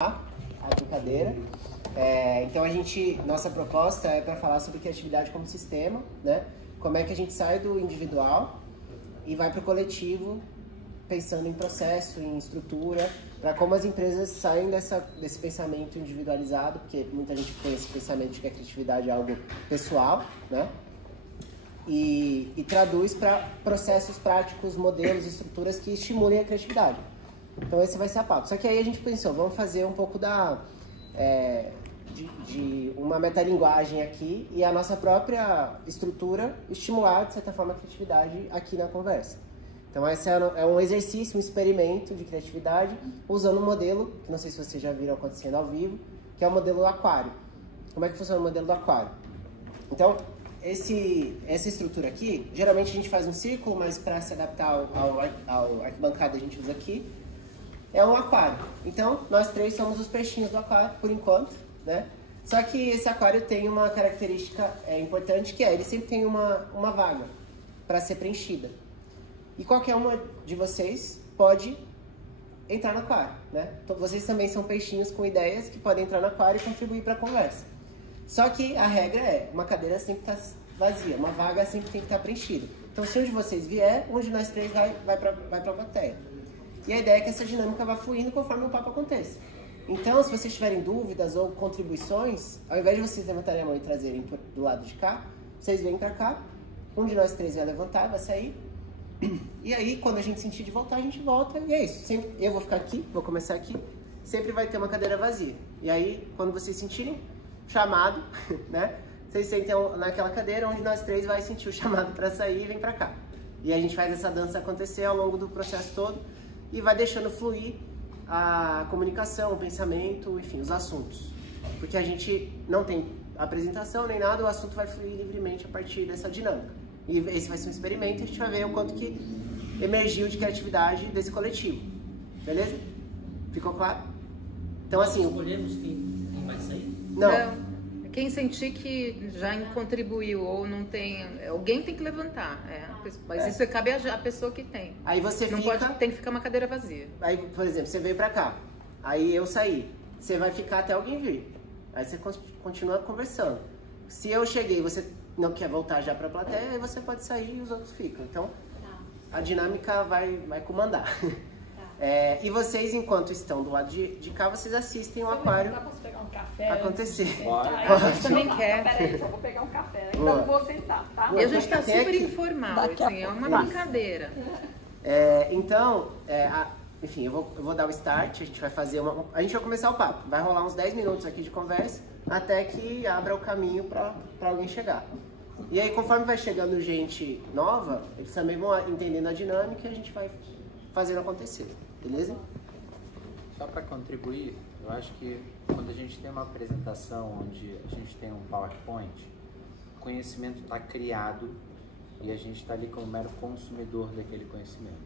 a brincadeira. Então nossa proposta é para falar sobre criatividade como sistema, né? Como é que a gente sai do individual e vai para o coletivo, pensando em processo, em estrutura, para como as empresas saem desse pensamento individualizado, porque muita gente tem esse pensamento de que a criatividade é algo pessoal, né? E traduz para processos práticos, modelos, estruturas que estimulem a criatividade. Então esse vai ser a pauta. Só que aí a gente pensou, vamos fazer um pouco de uma metalinguagem aqui e a nossa própria estrutura estimular, de certa forma, a criatividade aqui na conversa. Então esse é um exercício, um experimento de criatividade usando um modelo, que não sei se vocês já viram acontecendo ao vivo, que é o modelo do aquário. Como é que funciona o modelo do aquário? Então, essa estrutura aqui, geralmente a gente faz um círculo, mas para se adaptar ao arquibancada a gente usa aqui. É um aquário. Então, nós três somos os peixinhos do aquário, por enquanto, né? Só que esse aquário tem uma característica importante, que ele sempre tem uma vaga para ser preenchida. E qualquer uma de vocês pode entrar no aquário, né? Então, vocês também são peixinhos com ideias que podem entrar no aquário e contribuir para a conversa. Só que a regra é, uma cadeira sempre está vazia, uma vaga sempre tem que estar preenchida. Então, se um de vocês vier, um de nós três vai para a plateia. E a ideia é que essa dinâmica vá fluindo conforme o papo aconteça. Então, se vocês tiverem dúvidas ou contribuições, ao invés de vocês levantarem a mão e trazerem do lado de cá, vocês vêm para cá, um de nós três vai levantar, vai sair. E aí, quando a gente sentir de voltar, a gente volta. E é isso. Sempre, eu vou ficar aqui, vou começar aqui. Sempre vai ter uma cadeira vazia. E aí, quando vocês sentirem chamado, né? Vocês sentem naquela cadeira onde nós três vai sentir o chamado para sair e vem para cá. E a gente faz essa dança acontecer ao longo do processo todo. E vai deixando fluir a comunicação, o pensamento, enfim, os assuntos. Porque a gente não tem apresentação nem nada, o assunto vai fluir livremente a partir dessa dinâmica. E esse vai ser um experimento e a gente vai ver o quanto que emergiu de criatividade desse coletivo. Beleza? Ficou claro? Então, assim... Escolhemos quem vai sair? Não. Quem sentir que já contribuiu ou não tem... Alguém tem que levantar. Mas isso cabe à pessoa que tem. Aí você não fica... tem que ficar uma cadeira vazia. Aí, por exemplo, você veio pra cá. Aí eu saí. Você vai ficar até alguém vir. Aí você continua conversando. Se eu cheguei e você não quer voltar já pra plateia, aí você pode sair e os outros ficam. Então, a dinâmica vai comandar. E vocês, enquanto estão do lado de cá, vocês assistem o aquário pegar um café acontecer. A gente também quer. Peraí, só vou pegar um café. Ainda não vou sentar, tá? E a gente tá super aqui. informal, assim, é uma brincadeira. Então, enfim, eu vou dar o start, a gente vai fazer a gente vai começar o papo. Vai rolar uns 10 minutos aqui de conversa, até que abra o caminho para alguém chegar. E aí, conforme vai chegando gente nova, eles também vão entendendo a dinâmica e a gente vai fazendo acontecer, beleza? Só para contribuir, eu acho que quando a gente tem uma apresentação onde a gente tem um PowerPoint, o conhecimento está criado e a gente está ali como mero consumidor daquele conhecimento.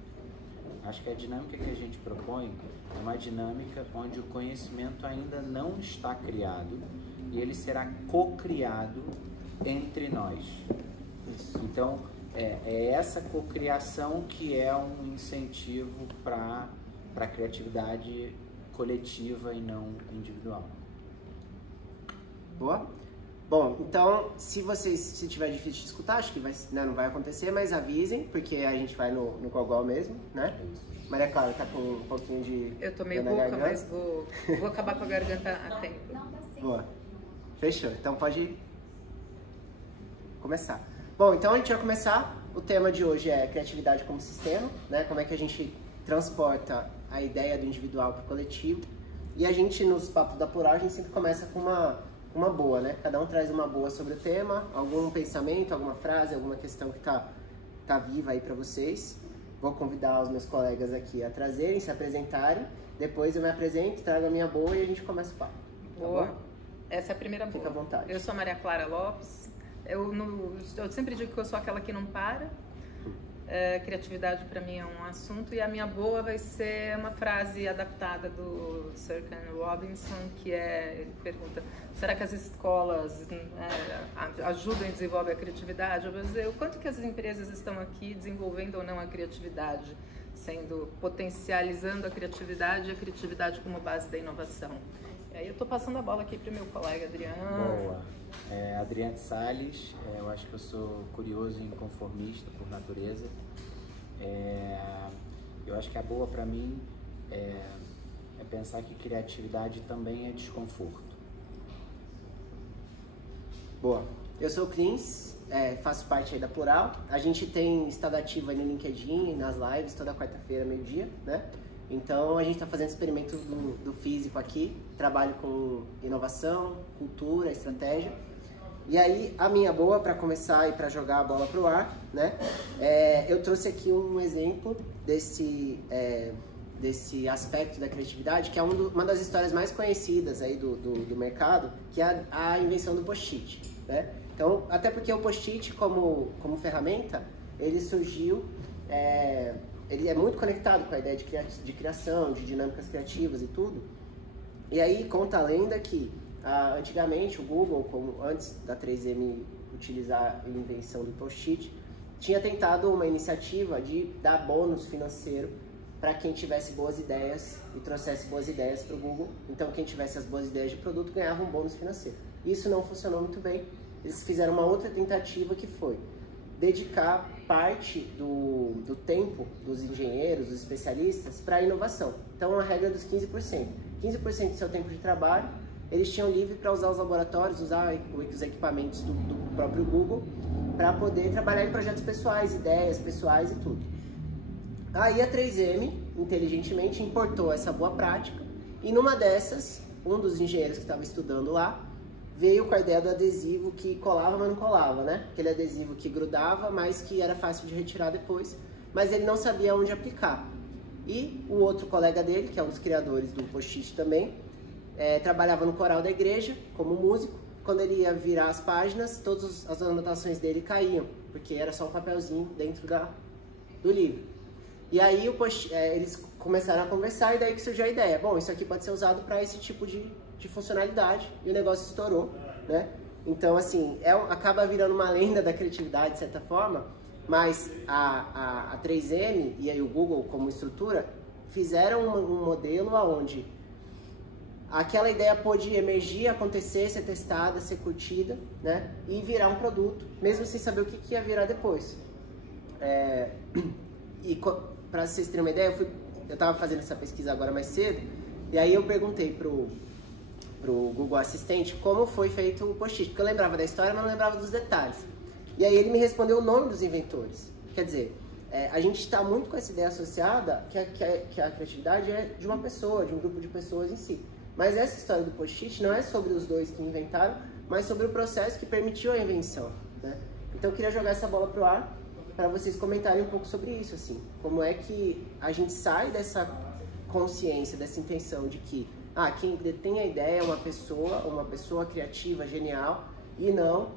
Acho que a dinâmica que a gente propõe é uma dinâmica onde o conhecimento ainda não está criado e ele será co-criado entre nós. Então, é essa cocriação que é um incentivo para a criatividade coletiva e não individual. Boa? Bom, então, se tiver difícil de escutar, acho que não vai acontecer, mas avisem, porque a gente vai no gogol mesmo, né? Maria Clara tá com um pouquinho de... Eu tô meio rouca, mas vou acabar com a garganta a tempo. Boa. Fechou. Então pode começar. Bom, então a gente vai começar. O tema de hoje é criatividade como sistema, né? Como é que a gente transporta a ideia do individual para o coletivo. E a gente, nos papos da plural, a gente sempre começa com uma boa, né? Cada um traz uma boa sobre o tema, algum pensamento, alguma frase, alguma questão que tá viva aí para vocês. Vou convidar os meus colegas aqui a trazerem, se apresentarem. Depois eu me apresento, trago a minha boa e a gente começa o papo. Boa. Tá bom? Essa é a primeira boa. Fica à vontade. Eu sou a Maria Clara Lopes. Eu sempre digo que eu sou aquela que não para. Criatividade para mim é um assunto, e a minha boa vai ser uma frase adaptada do Sir Ken Robinson, que ele pergunta: será que as escolas ajudam e desenvolvem a criatividade? Eu vou dizer, o quanto que as empresas estão aqui desenvolvendo ou não a criatividade? potencializando a criatividade como base da inovação. E aí eu estou passando a bola aqui para o meu colega Adriano. Boa. Adriano Salles, eu acho que eu sou curioso e inconformista por natureza. Eu acho que a boa para mim é pensar que criatividade também é desconforto. Boa. Eu sou o Cris, faço parte aí da Plural. A gente tem estado ativo aí no LinkedIn, nas lives, toda quarta-feira, meio-dia, né? Então a gente está fazendo experimento do físico aqui, trabalho com inovação, cultura, estratégia. E aí a minha boa para começar e para jogar a bola pro ar, né? Eu trouxe aqui um exemplo desse aspecto da criatividade, que é uma das histórias mais conhecidas aí do mercado, que é a invenção do post-it, né? Então, até porque o post-it como ferramenta, ele surgiu, ele é muito conectado com a ideia de criação, de dinâmicas criativas e tudo. E aí conta a lenda que antigamente o Google, antes da 3M utilizar a invenção do post-it, tinha tentado uma iniciativa de dar bônus financeiro para quem tivesse boas ideias e trouxesse boas ideias para o Google. Então quem tivesse as boas ideias de produto ganhava um bônus financeiro. Isso não funcionou muito bem. Eles fizeram uma outra tentativa que foi dedicar parte do tempo dos engenheiros, dos especialistas, para a inovação. Então a regra dos 15%. 15% do seu tempo de trabalho eles tinham livre para usar os laboratórios, usar os equipamentos do próprio Google para poder trabalhar em projetos pessoais, ideias pessoais e tudo. Aí a 3M, inteligentemente, importou essa boa prática e numa dessas, um dos engenheiros que estava estudando lá veio com a ideia do adesivo que colava, mas não colava, né? Aquele adesivo que grudava, mas que era fácil de retirar depois, mas ele não sabia onde aplicar. E o outro colega dele, que é um dos criadores do post-it também, trabalhava no coral da igreja como músico. Quando ele ia virar as páginas, todas as anotações dele caíam, porque era só um papelzinho dentro do livro. E aí eles começaram a conversar e daí que surgiu a ideia. Bom, isso aqui pode ser usado para esse tipo de funcionalidade, e o negócio estourou, né? Então, assim, acaba virando uma lenda da criatividade, de certa forma, mas a 3M e aí o Google como estrutura fizeram um modelo onde aquela ideia pôde emergir, acontecer, ser testada, ser curtida, né? E virar um produto, mesmo sem saber o que ia virar depois. E para vocês terem uma ideia, eu estava fazendo essa pesquisa agora mais cedo, e aí eu perguntei pro Google Assistente como foi feito o post-it, porque eu lembrava da história, mas não lembrava dos detalhes. E aí ele me respondeu o nome dos inventores. Quer dizer, a gente está muito com essa ideia associada que a criatividade é de uma pessoa, de um grupo de pessoas em si. Mas essa história do post-it não é sobre os dois que inventaram, mas sobre o processo que permitiu a invenção, né? Então eu queria jogar essa bola pro ar para vocês comentarem um pouco sobre isso, assim. Como é que a gente sai dessa consciência, dessa intenção de que quem detém a ideia é uma pessoa criativa, genial, e não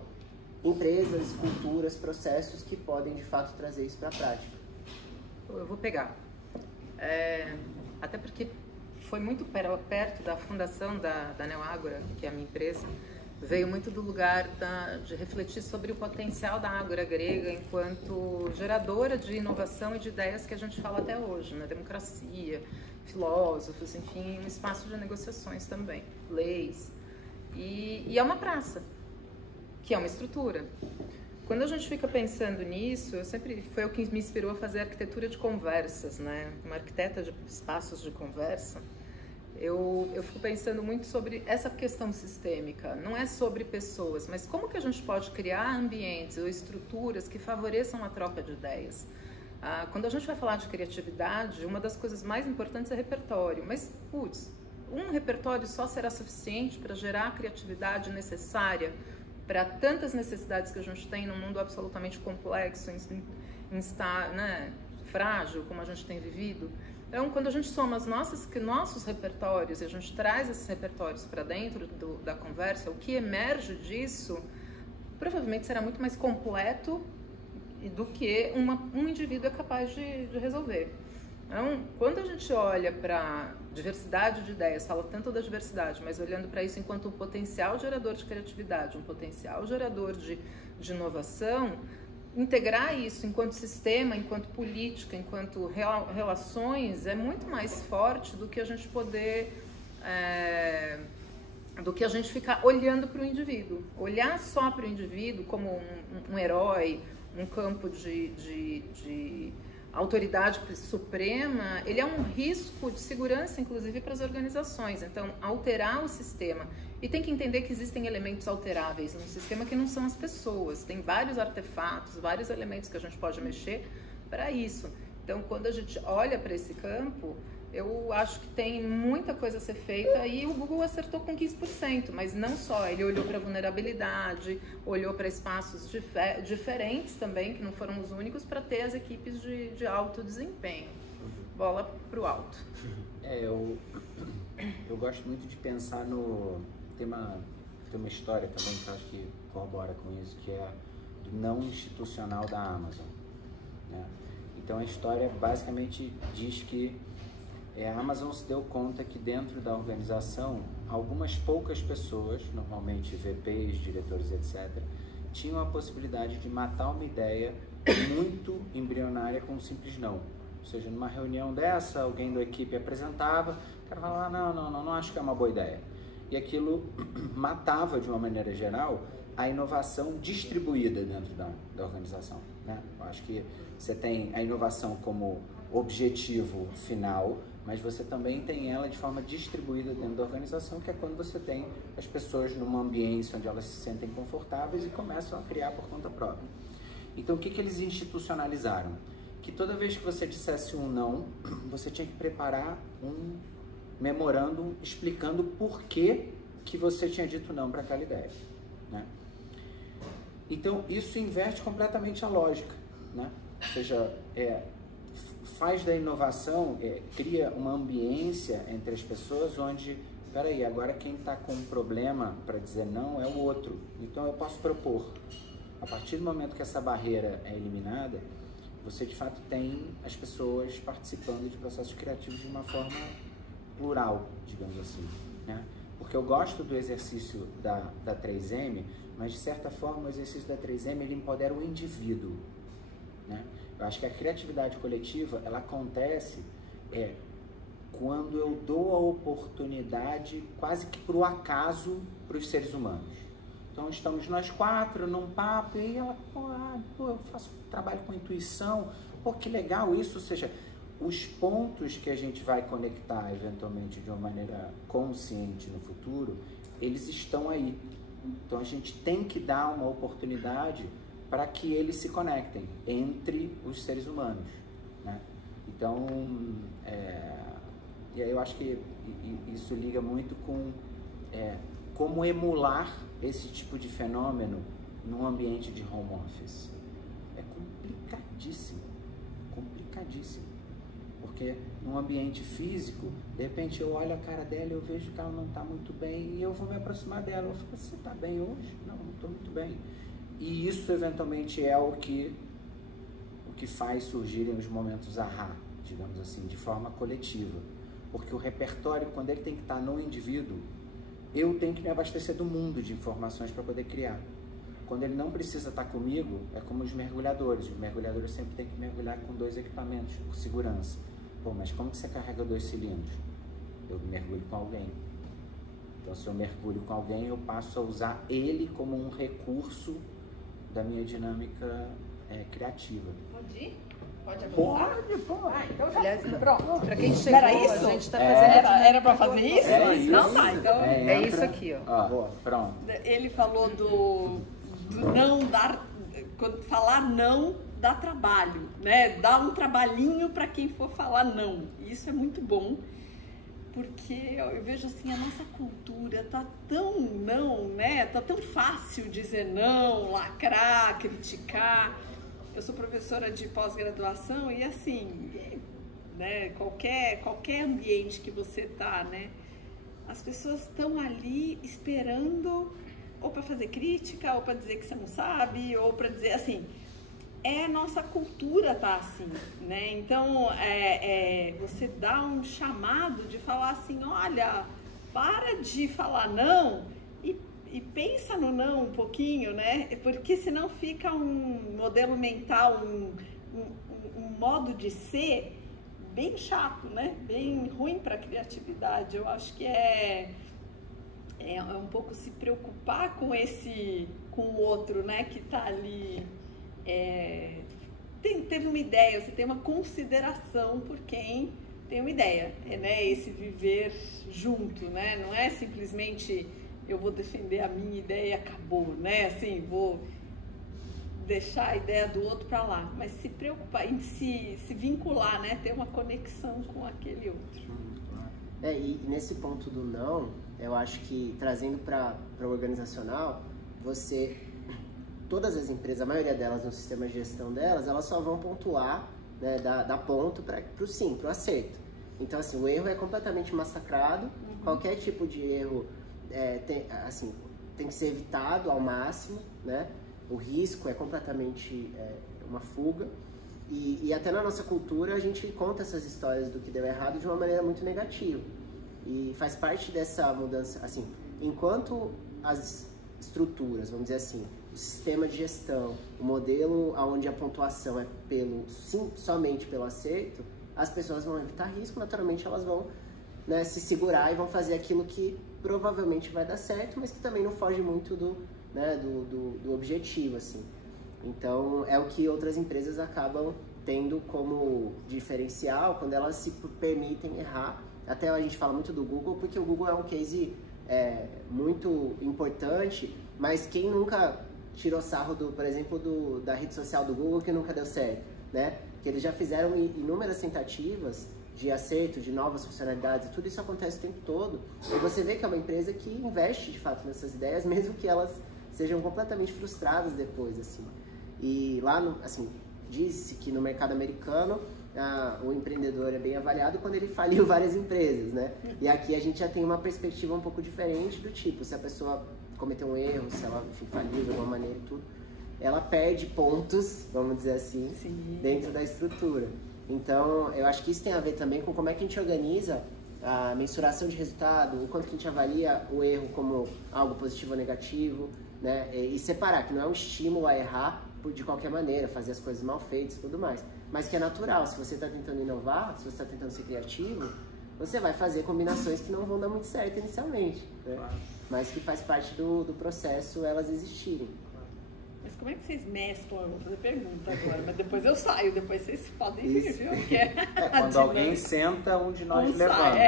empresas, culturas, processos que podem de fato trazer isso para a prática. Eu vou pegar. Até porque foi muito perto da fundação da Neoágora, que é a minha empresa, veio muito do lugar de refletir sobre o potencial da Ágora grega enquanto geradora de inovação e de ideias que a gente fala até hoje, né? Democracia, filósofos, enfim, um espaço de negociações também, leis. E é uma praça, que é uma estrutura. Quando a gente fica pensando nisso, foi o que me inspirou a fazer arquitetura de conversas, né? Uma arquiteta de espaços de conversa. Eu fico pensando muito sobre essa questão sistêmica. Não é sobre pessoas, mas como que a gente pode criar ambientes ou estruturas que favoreçam a troca de ideias. Quando a gente vai falar de criatividade, uma das coisas mais importantes é repertório. Mas, um repertório só será suficiente para gerar a criatividade necessária para tantas necessidades que a gente tem num mundo absolutamente complexo, frágil, como a gente tem vivido. Então, quando a gente soma nossos repertórios e a gente traz esses repertórios para dentro da conversa, o que emerge disso provavelmente será muito mais completo do que um indivíduo é capaz de resolver. Então, quando a gente olha para diversidade de ideias, fala tanto da diversidade, mas olhando para isso enquanto um potencial gerador de criatividade, um potencial gerador de inovação, integrar isso enquanto sistema, enquanto política, enquanto relações, é muito mais forte do que a gente poder, do que a gente ficar olhando para o indivíduo. Olhar só para o indivíduo como um herói, um campo de autoridade suprema, ele é um risco de segurança, inclusive, para as organizações. Então, alterar o sistema. E tem que entender que existem elementos alteráveis num sistema que não são as pessoas. Tem vários artefatos, vários elementos que a gente pode mexer para isso. Então, quando a gente olha para esse campo, eu acho que tem muita coisa a ser feita e o Google acertou com 15%, mas não só, ele olhou para vulnerabilidade, olhou para espaços diferentes também, que não foram os únicos, para ter as equipes de alto desempenho. Bola para o alto. Eu gosto muito de pensar no... Tem uma história também que eu acho que corrobora com isso, que é do não institucional da Amazon, né? Então a história basicamente diz que a Amazon se deu conta que dentro da organização, algumas poucas pessoas, normalmente VPs, diretores, etc., tinham a possibilidade de matar uma ideia muito embrionária com um simples não. Ou seja, numa reunião dessa, alguém da equipe apresentava, o cara falava, não acho que é uma boa ideia. E aquilo matava, de uma maneira geral, a inovação distribuída dentro da organização, né? Eu acho que você tem a inovação como objetivo final, mas você também tem ela de forma distribuída dentro da organização, que é quando você tem as pessoas num ambiente onde elas se sentem confortáveis e começam a criar por conta própria. Então, o que eles institucionalizaram? Que toda vez que você dissesse um não, você tinha que preparar um memorando explicando por que você tinha dito não para aquela ideia, né? Então, isso inverte completamente a lógica, né? Ou seja, faz da inovação, cria uma ambiência entre as pessoas onde, peraí, agora quem está com um problema para dizer não é o outro, então eu posso propor. A partir do momento que essa barreira é eliminada, você de fato tem as pessoas participando de processos criativos de uma forma plural, digamos assim, né? Porque eu gosto do exercício da 3M, mas de certa forma o exercício da 3M ele empodera o indivíduo, né? Eu acho que a criatividade coletiva ela acontece quando eu dou a oportunidade quase que por acaso para os seres humanos. Então estamos nós quatro num papo e ela, eu faço trabalho com intuição, que legal isso, ou seja, os pontos que a gente vai conectar eventualmente de uma maneira consciente no futuro, eles estão aí. Então a gente tem que dar uma oportunidade para que eles se conectem entre os seres humanos, né? Então, eu acho que isso liga muito com como emular esse tipo de fenômeno num ambiente de home office. É complicadíssimo, complicadíssimo. Porque num ambiente físico, de repente eu olho a cara dela e eu vejo que ela não está muito bem e eu vou me aproximar dela. Eu falo, você está bem hoje? Não estou muito bem. E isso eventualmente é o que faz surgirem os momentos ahá, digamos assim, de forma coletiva. Porque o repertório, quando ele tem que estar no indivíduo, eu tenho que me abastecer do mundo de informações para poder criar. Quando ele não precisa estar comigo, é como os mergulhadores. Os mergulhadores sempre têm que mergulhar com 2 equipamentos, por segurança. Mas como que você carrega 2 cilindros? Eu mergulho com alguém. Então, se eu mergulho com alguém, eu passo a usar ele como um recurso da minha dinâmica criativa. Pode ir? Pode avançar? Pode. Então já. Aliás, Pronto. para quem chegou, Era isso? a gente está fazendo... Era para fazer isso? Isso. Não, tá. Então, É isso aqui, ó. Pronto. ele falou do não dar... Quando falar não dá trabalho, né? Dá um trabalhinho para quem for falar não. E isso é muito bom, porque eu vejo assim, a nossa cultura tá tão não, né? Tá tão fácil dizer não, lacrar, criticar. Eu sou professora de pós-graduação e assim, né? Qualquer ambiente que você tá, né? As pessoas estão ali esperando ou para fazer crítica, ou para dizer que você não sabe, ou para dizer assim... A nossa cultura tá assim, né? Então, você dá um chamado de falar assim, olha, para de falar não e e pensa no não um pouquinho, né? Porque senão fica um modelo mental, um modo de ser bem chato, né? Bem ruim para a criatividade. Eu acho que é um pouco se preocupar com o outro, né? Que está ali. Teve uma ideia, você tem uma consideração por quem tem uma ideia, né? Esse viver junto, né? Não é simplesmente eu vou defender a minha ideia e acabou, né? Assim, vou deixar a ideia do outro para lá, mas se preocupar em se vincular, né? Ter uma conexão com aquele outro. E nesse ponto do não, eu acho que trazendo para o organizacional, todas as empresas, a maioria delas no sistema de gestão delas, elas só vão pontuar, né, dar ponto para o sim, para o acerto. Então, assim, o erro é completamente massacrado, qualquer tipo de erro tem que ser evitado ao máximo, né? O risco é completamente uma fuga. E até na nossa cultura a gente conta essas histórias do que deu errado de uma maneira muito negativa. E faz parte dessa mudança, assim, enquanto as estruturas, vamos dizer assim, o sistema de gestão, o modelo onde a pontuação é somente pelo acerto, as pessoas vão evitar risco, naturalmente elas vão, né, se segurar e vão fazer aquilo que provavelmente vai dar certo, mas que também não foge muito do objetivo, assim. Então, é o que outras empresas acabam tendo como diferencial quando elas se permitem errar. Até a gente fala muito do Google, porque o Google é um case muito importante, mas quem nunca tirou sarro, por exemplo, da rede social do Google que nunca deu certo, né? Que eles já fizeram inúmeras tentativas de acerto, de novas funcionalidades, e tudo isso acontece o tempo todo. E você vê que é uma empresa que investe, de fato, nessas ideias, mesmo que elas sejam completamente frustradas depois, assim. E lá, diz-se que no mercado americano, o empreendedor é bem avaliado quando ele faliu várias empresas, né? E aqui a gente já tem uma perspectiva um pouco diferente do tipo, se a pessoa cometeu um erro, se ela faliu de alguma maneira e tudo, ela perde pontos, vamos dizer assim, sim, dentro da estrutura. Então, eu acho que isso tem a ver também com como é que a gente organiza a mensuração de resultado, o quanto que a gente avalia o erro como algo positivo ou negativo, né? E separar que não é um estímulo a errar de qualquer maneira, fazer as coisas mal feitas e tudo mais, mas que é natural. Se você está tentando inovar, se você está tentando ser criativo, você vai fazer combinações que não vão dar muito certo inicialmente, né? Mas que faz parte do processo elas existirem. Mas como é que vocês mesclam? Eu vou fazer pergunta agora, mas depois eu saio, depois vocês podem vir, viu? Quando alguém senta, um de nós levanta.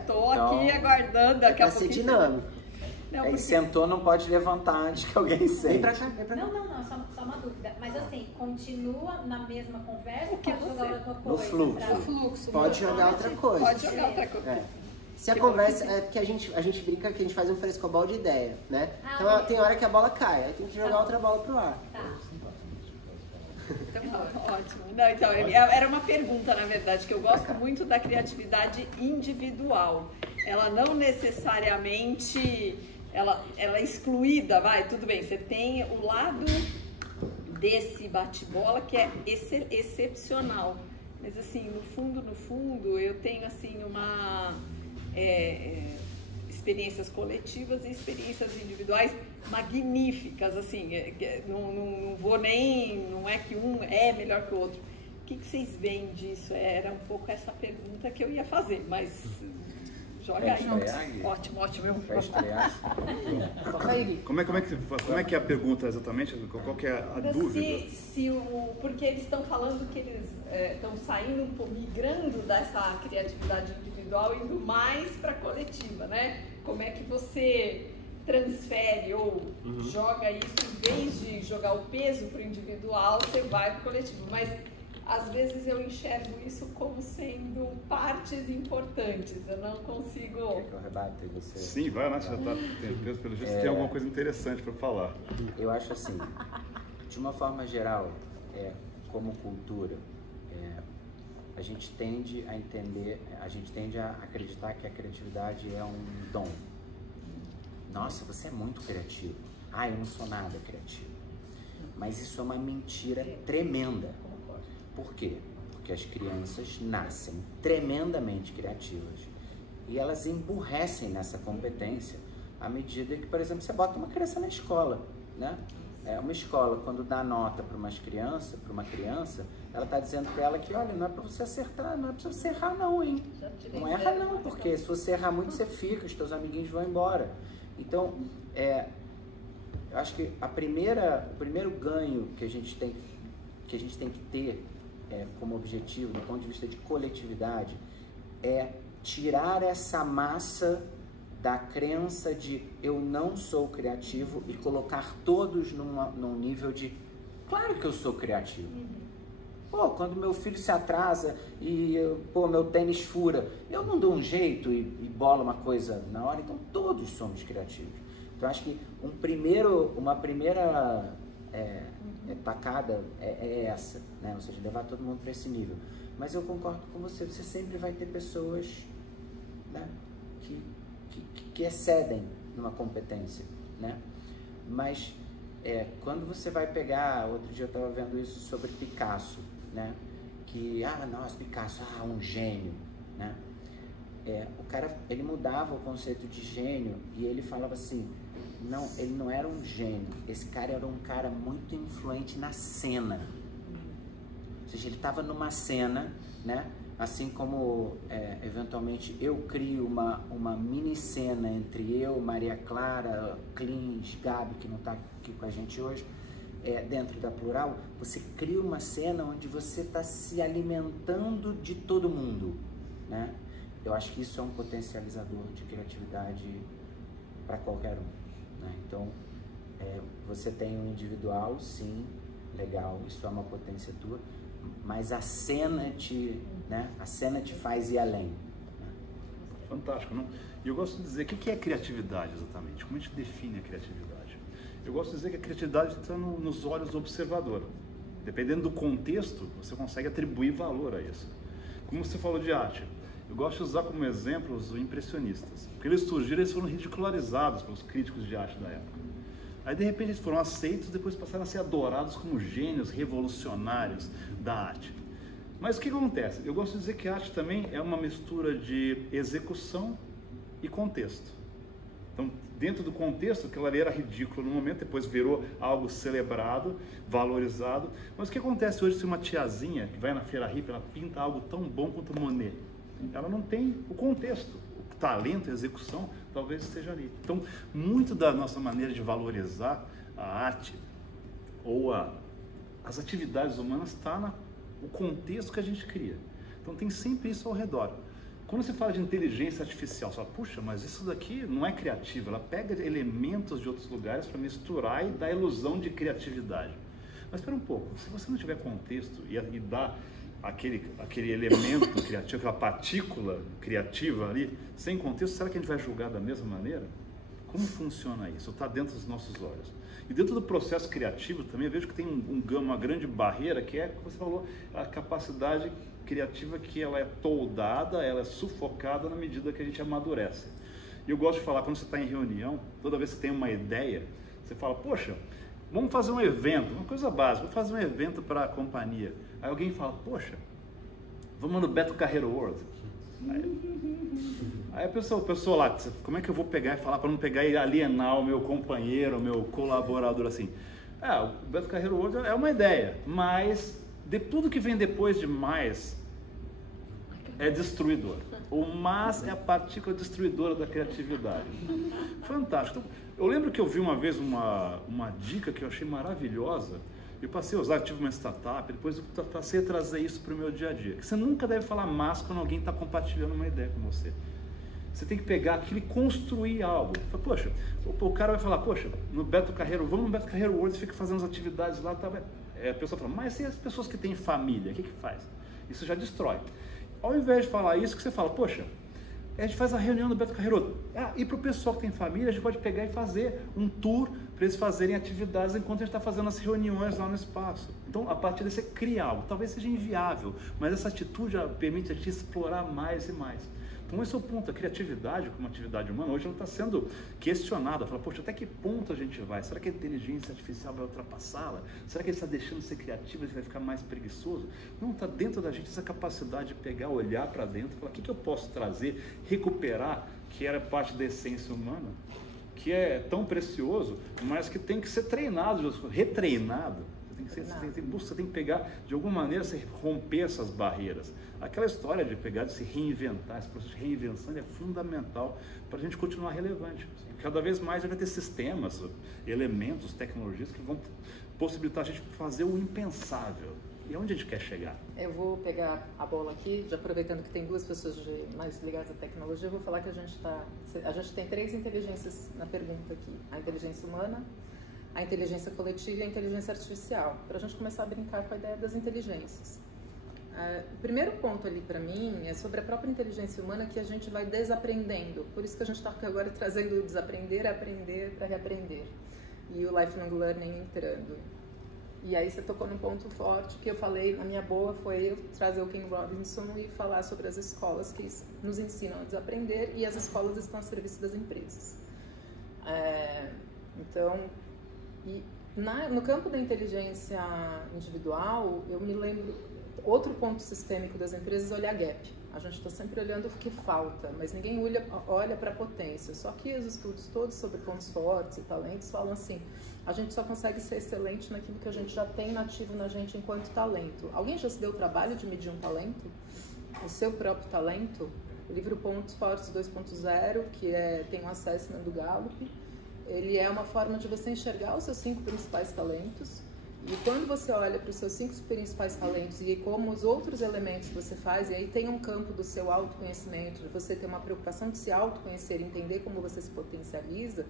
Estou aqui aguardando, daqui a pouco. Ser dinâmico. Não, porque... sentou, não pode levantar antes que alguém sente. Vem pra cá. Não, só uma dúvida. Mas assim, continua na mesma conversa ou pode jogar outra coisa? No fluxo. Pode jogar outra coisa. Pode jogar outra coisa. Se a conversa é porque a gente brinca que a gente faz um frescobol de ideia, né? Então tem hora que a bola cai, aí tem que jogar outra bola pro ar. Tá. Ótimo. Não, então, era uma pergunta, na verdade, que eu gosto muito da criatividade individual. Ela não necessariamente... Ela é excluída, tudo bem, você tem o lado desse bate-bola que é excepcional, mas assim, no fundo, eu tenho assim experiências coletivas e experiências individuais magníficas, assim, não vou nem, não é que um é melhor que o outro. O que vocês veem disso? Era um pouco essa pergunta que eu ia fazer, mas... Joga aí. Ótimo. Como é que é a pergunta exatamente? Qual que é a dúvida? Porque eles estão falando que eles estão saindo, migrando dessa criatividade individual, indo mais para a coletiva, né? Como é que você transfere ou joga isso, em vez de jogar o peso para o individual, você vai para o coletivo. Mas às vezes eu enxergo isso como sendo partes importantes, eu não consigo... Quer que eu rebate você? Sim, vai lá, você já está pelo jeito, tem alguma coisa interessante para falar. Eu acho assim, de uma forma geral, como cultura, a gente tende a entender, a gente tende a acreditar que a criatividade é um dom. Nossa, você é muito criativo. Eu não sou nada criativo. Mas isso é uma mentira tremenda. Por quê? Porque as crianças nascem tremendamente criativas e elas emburrecem nessa competência à medida que, por exemplo, você bota uma criança na escola, né? Uma escola, quando dá nota para uma criança, ela está dizendo para ela que, olha, não é para você acertar, não é para você errar não, hein? Não erra não, porque se você errar muito, você fica, os teus amiguinhos vão embora. Então, eu acho que o primeiro ganho que a gente tem que ter como objetivo, do ponto de vista de coletividade, é tirar essa massa da crença de eu não sou criativo e colocar todos num nível de claro que eu sou criativo. Pô, quando meu filho se atrasa e meu tênis fura, eu não dou um jeito e bola uma coisa na hora, então todos somos criativos. Então acho que uma primeira tacada é essa, né? Ou seja, levar todo mundo para esse nível. Mas eu concordo com você sempre vai ter pessoas, né, que excedem numa competência, né? Mas quando você vai pegar, outro dia eu estava vendo isso sobre Picasso, né? Que, nossa, Picasso, um gênio, né? O cara, ele mudava o conceito de gênio e ele falava assim, não, ele não era um gênio, esse cara era um cara muito influente na cena. Ou seja, ele estava numa cena, né? Assim como, eventualmente, eu crio uma mini cena entre eu, Maria Clara, Clins, Gabi, que não está aqui com a gente hoje, dentro da Plural, você cria uma cena onde você está se alimentando de todo mundo, né? Eu acho que isso é um potencializador de criatividade para qualquer um, né? Então, você tem um individual, sim, legal, isso é uma potência tua, mas a cena te faz ir além. Né? Fantástico, não? E eu gosto de dizer, o que é criatividade exatamente? Como a gente define a criatividade? Eu gosto de dizer que a criatividade está nos olhos do observador. Dependendo do contexto, você consegue atribuir valor a isso. Como você falou de arte, eu gosto de usar como exemplo os impressionistas. Porque eles surgiram, eles foram ridicularizados pelos críticos de arte da época. Aí, de repente, eles foram aceitos, depois passaram a ser adorados como gênios revolucionários da arte. Mas o que acontece? Eu gosto de dizer que a arte também é uma mistura de execução e contexto. Então, dentro do contexto, aquilo ali era ridículo no momento, depois virou algo celebrado, valorizado. Mas o que acontece hoje se uma tiazinha que vai na feira hippie, ela pinta algo tão bom quanto Monet? Ela não tem o contexto. O talento, a execução, talvez esteja ali. Então, muito da nossa maneira de valorizar a arte ou as atividades humanas está no contexto que a gente cria. Então, tem sempre isso ao redor. Quando você fala de inteligência artificial, você fala, puxa, mas isso daqui não é criativo. Ela pega elementos de outros lugares para misturar e dar ilusão de criatividade. Mas espera um pouco, se você não tiver contexto e dá aquele elemento criativo, aquela partícula criativa ali, sem contexto, será que a gente vai julgar da mesma maneira? Como funciona isso? Está dentro dos nossos olhos. E dentro do processo criativo também eu vejo que tem uma grande barreira, que é, como você falou, a capacidade criativa, que ela é toldada, ela é sufocada na medida que a gente amadurece. E eu gosto de falar, quando você está em reunião, toda vez que você tem uma ideia, você fala, poxa, vamos fazer um evento, uma coisa básica, vamos fazer um evento para a companhia. Aí alguém fala, poxa, vamos no Beto Carreiro World. Aí a pessoa lá, como é que eu vou pegar e falar para não pegar e alienar o meu companheiro, o meu colaborador assim? O Beto Carreiro World é uma ideia, mas de tudo que vem depois de mais é destruidor. O mas é a partícula destruidora da criatividade. Fantástico. Então, eu lembro que eu vi uma vez uma dica que eu achei maravilhosa. Eu passei a usar, tive uma startup, depois eu passei a trazer isso para o meu dia a dia. Que você nunca deve falar mas quando alguém está compartilhando uma ideia com você. Você tem que pegar aquilo e construir algo. Poxa, o cara vai falar, poxa, no Beto Carreiro, vamos no Beto Carreiro World, fica fazendo as atividades lá. Tá, a pessoa fala, mas e as pessoas que têm família, o que faz? Isso já destrói. Ao invés de falar isso, que você fala, poxa, a gente faz a reunião do Beto Carreiro. E para o pessoal que tem família, a gente pode pegar e fazer um tour para eles fazerem atividades enquanto a gente está fazendo as reuniões lá no espaço. Então, a partir daí você cria algo. Talvez seja inviável, mas essa atitude já permite a gente explorar mais e mais. Então, esse é o ponto. A criatividade como atividade humana, hoje ela está sendo questionada. Fala, poxa, até que ponto a gente vai? Será que a inteligência artificial vai ultrapassá-la? Será que ele está deixando de ser criativo e vai ficar mais preguiçoso? Não, está dentro da gente essa capacidade de pegar, olhar para dentro e falar, o que eu posso trazer, recuperar, que era parte da essência humana, que é tão precioso, mas que tem que ser treinado, retreinado. Você tem que pegar, de alguma maneira, você romper essas barreiras. Aquela história de pegar, de se reinventar, esse processo de reinvenção é fundamental para a gente continuar relevante. Cada vez mais vai ter sistemas, elementos, tecnologias que vão possibilitar a gente fazer o impensável. E onde a gente quer chegar? Eu vou pegar a bola aqui, já aproveitando que tem duas pessoas mais ligadas à tecnologia, eu vou falar que a gente tem 3 inteligências na pergunta aqui. A inteligência humana, a inteligência coletiva e a inteligência artificial, para a gente começar a brincar com a ideia das inteligências. O primeiro ponto ali para mim é sobre a própria inteligência humana, que a gente vai desaprendendo. Por isso que a gente está agora trazendo o desaprender, aprender para reaprender. E o lifelong learning entrando. E aí você tocou num ponto forte que eu falei, na minha boa, foi eu trazer o Ken Robinson e falar sobre as escolas que nos ensinam a desaprender, e as escolas estão a serviço das empresas. Então, no campo da inteligência individual, eu me lembro, outro ponto sistêmico das empresas é olhar gap. A gente está sempre olhando o que falta, mas ninguém olha para a potência. Só que os estudos todos sobre pontos fortes e talentos falam assim, a gente só consegue ser excelente naquilo que a gente já tem nativo na gente enquanto talento. Alguém já se deu o trabalho de medir um talento? O seu próprio talento? O livro Pontos Fortes 2.0, que tem um assessment do Gallup, ele é uma forma de você enxergar os seus 5 principais talentos. E quando você olha para os seus 5 principais talentos e como os outros elementos que você faz, e aí tem um campo do seu autoconhecimento, de você ter uma preocupação de se autoconhecer, entender como você se potencializa,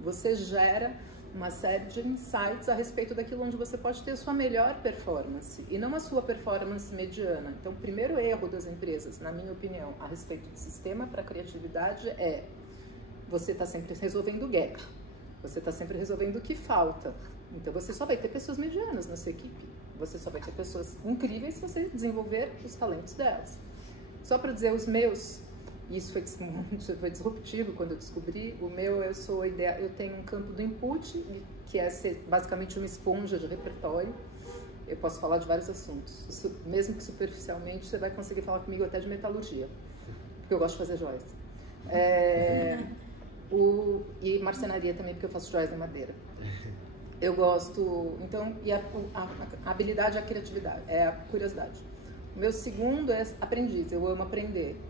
você gera uma série de insights a respeito daquilo onde você pode ter a sua melhor performance, e não a sua performance mediana. Então, o primeiro erro das empresas, na minha opinião, a respeito do sistema para a criatividade é você está sempre resolvendo o gap, você está sempre resolvendo o que falta. Então você só vai ter pessoas medianas na sua equipe. Você só vai ter pessoas incríveis se você desenvolver os talentos delas. Só para dizer os meus, isso foi disruptivo quando eu descobri, eu tenho um campo do input, que é ser basicamente uma esponja de repertório. Eu posso falar de vários assuntos. Isso, mesmo que superficialmente, você vai conseguir falar comigo até de metalurgia, porque eu gosto de fazer joias. E marcenaria também, porque eu faço joias de madeira. Eu gosto, então, e a habilidade é a criatividade, é a curiosidade. O meu segundo é aprendiz, eu amo aprender.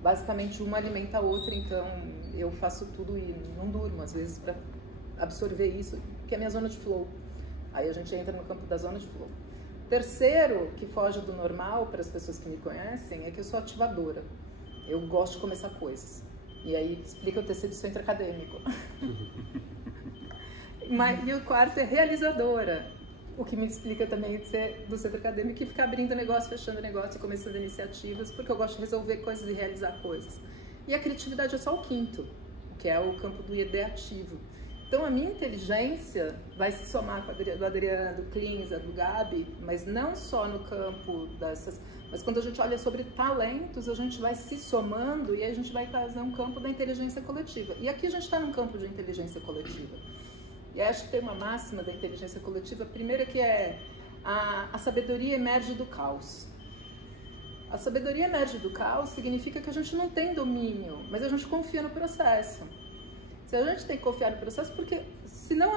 Basicamente, uma alimenta a outra, então eu faço tudo e não durmo, às vezes, para absorver isso, que é a minha zona de flow. Aí a gente entra no campo da zona de flow. Terceiro, que foge do normal para as pessoas que me conhecem, é que eu sou ativadora. Eu gosto de começar coisas. E aí explica eu ter sido centro acadêmico. E o quarto é realizadora, o que me explica também de ser do centro acadêmico e ficar abrindo negócio, fechando negócio e começando iniciativas, porque eu gosto de resolver coisas e realizar coisas. E a criatividade é só o quinto, que é o campo do ideativo. Então a minha inteligência vai se somar com a do Adriano, do Clinza, do Gabi, mas não só no campo dessas... Mas quando a gente olha sobre talentos, a gente vai se somando e aí a gente vai fazer um campo da inteligência coletiva. E aqui a gente está num campo de inteligência coletiva. E acho que tem uma máxima da inteligência coletiva, a primeira que é a sabedoria emerge do caos. A sabedoria emerge do caos significa que a gente não tem domínio, mas a gente confia no processo. Se a gente tem que confiar no processo, porque senão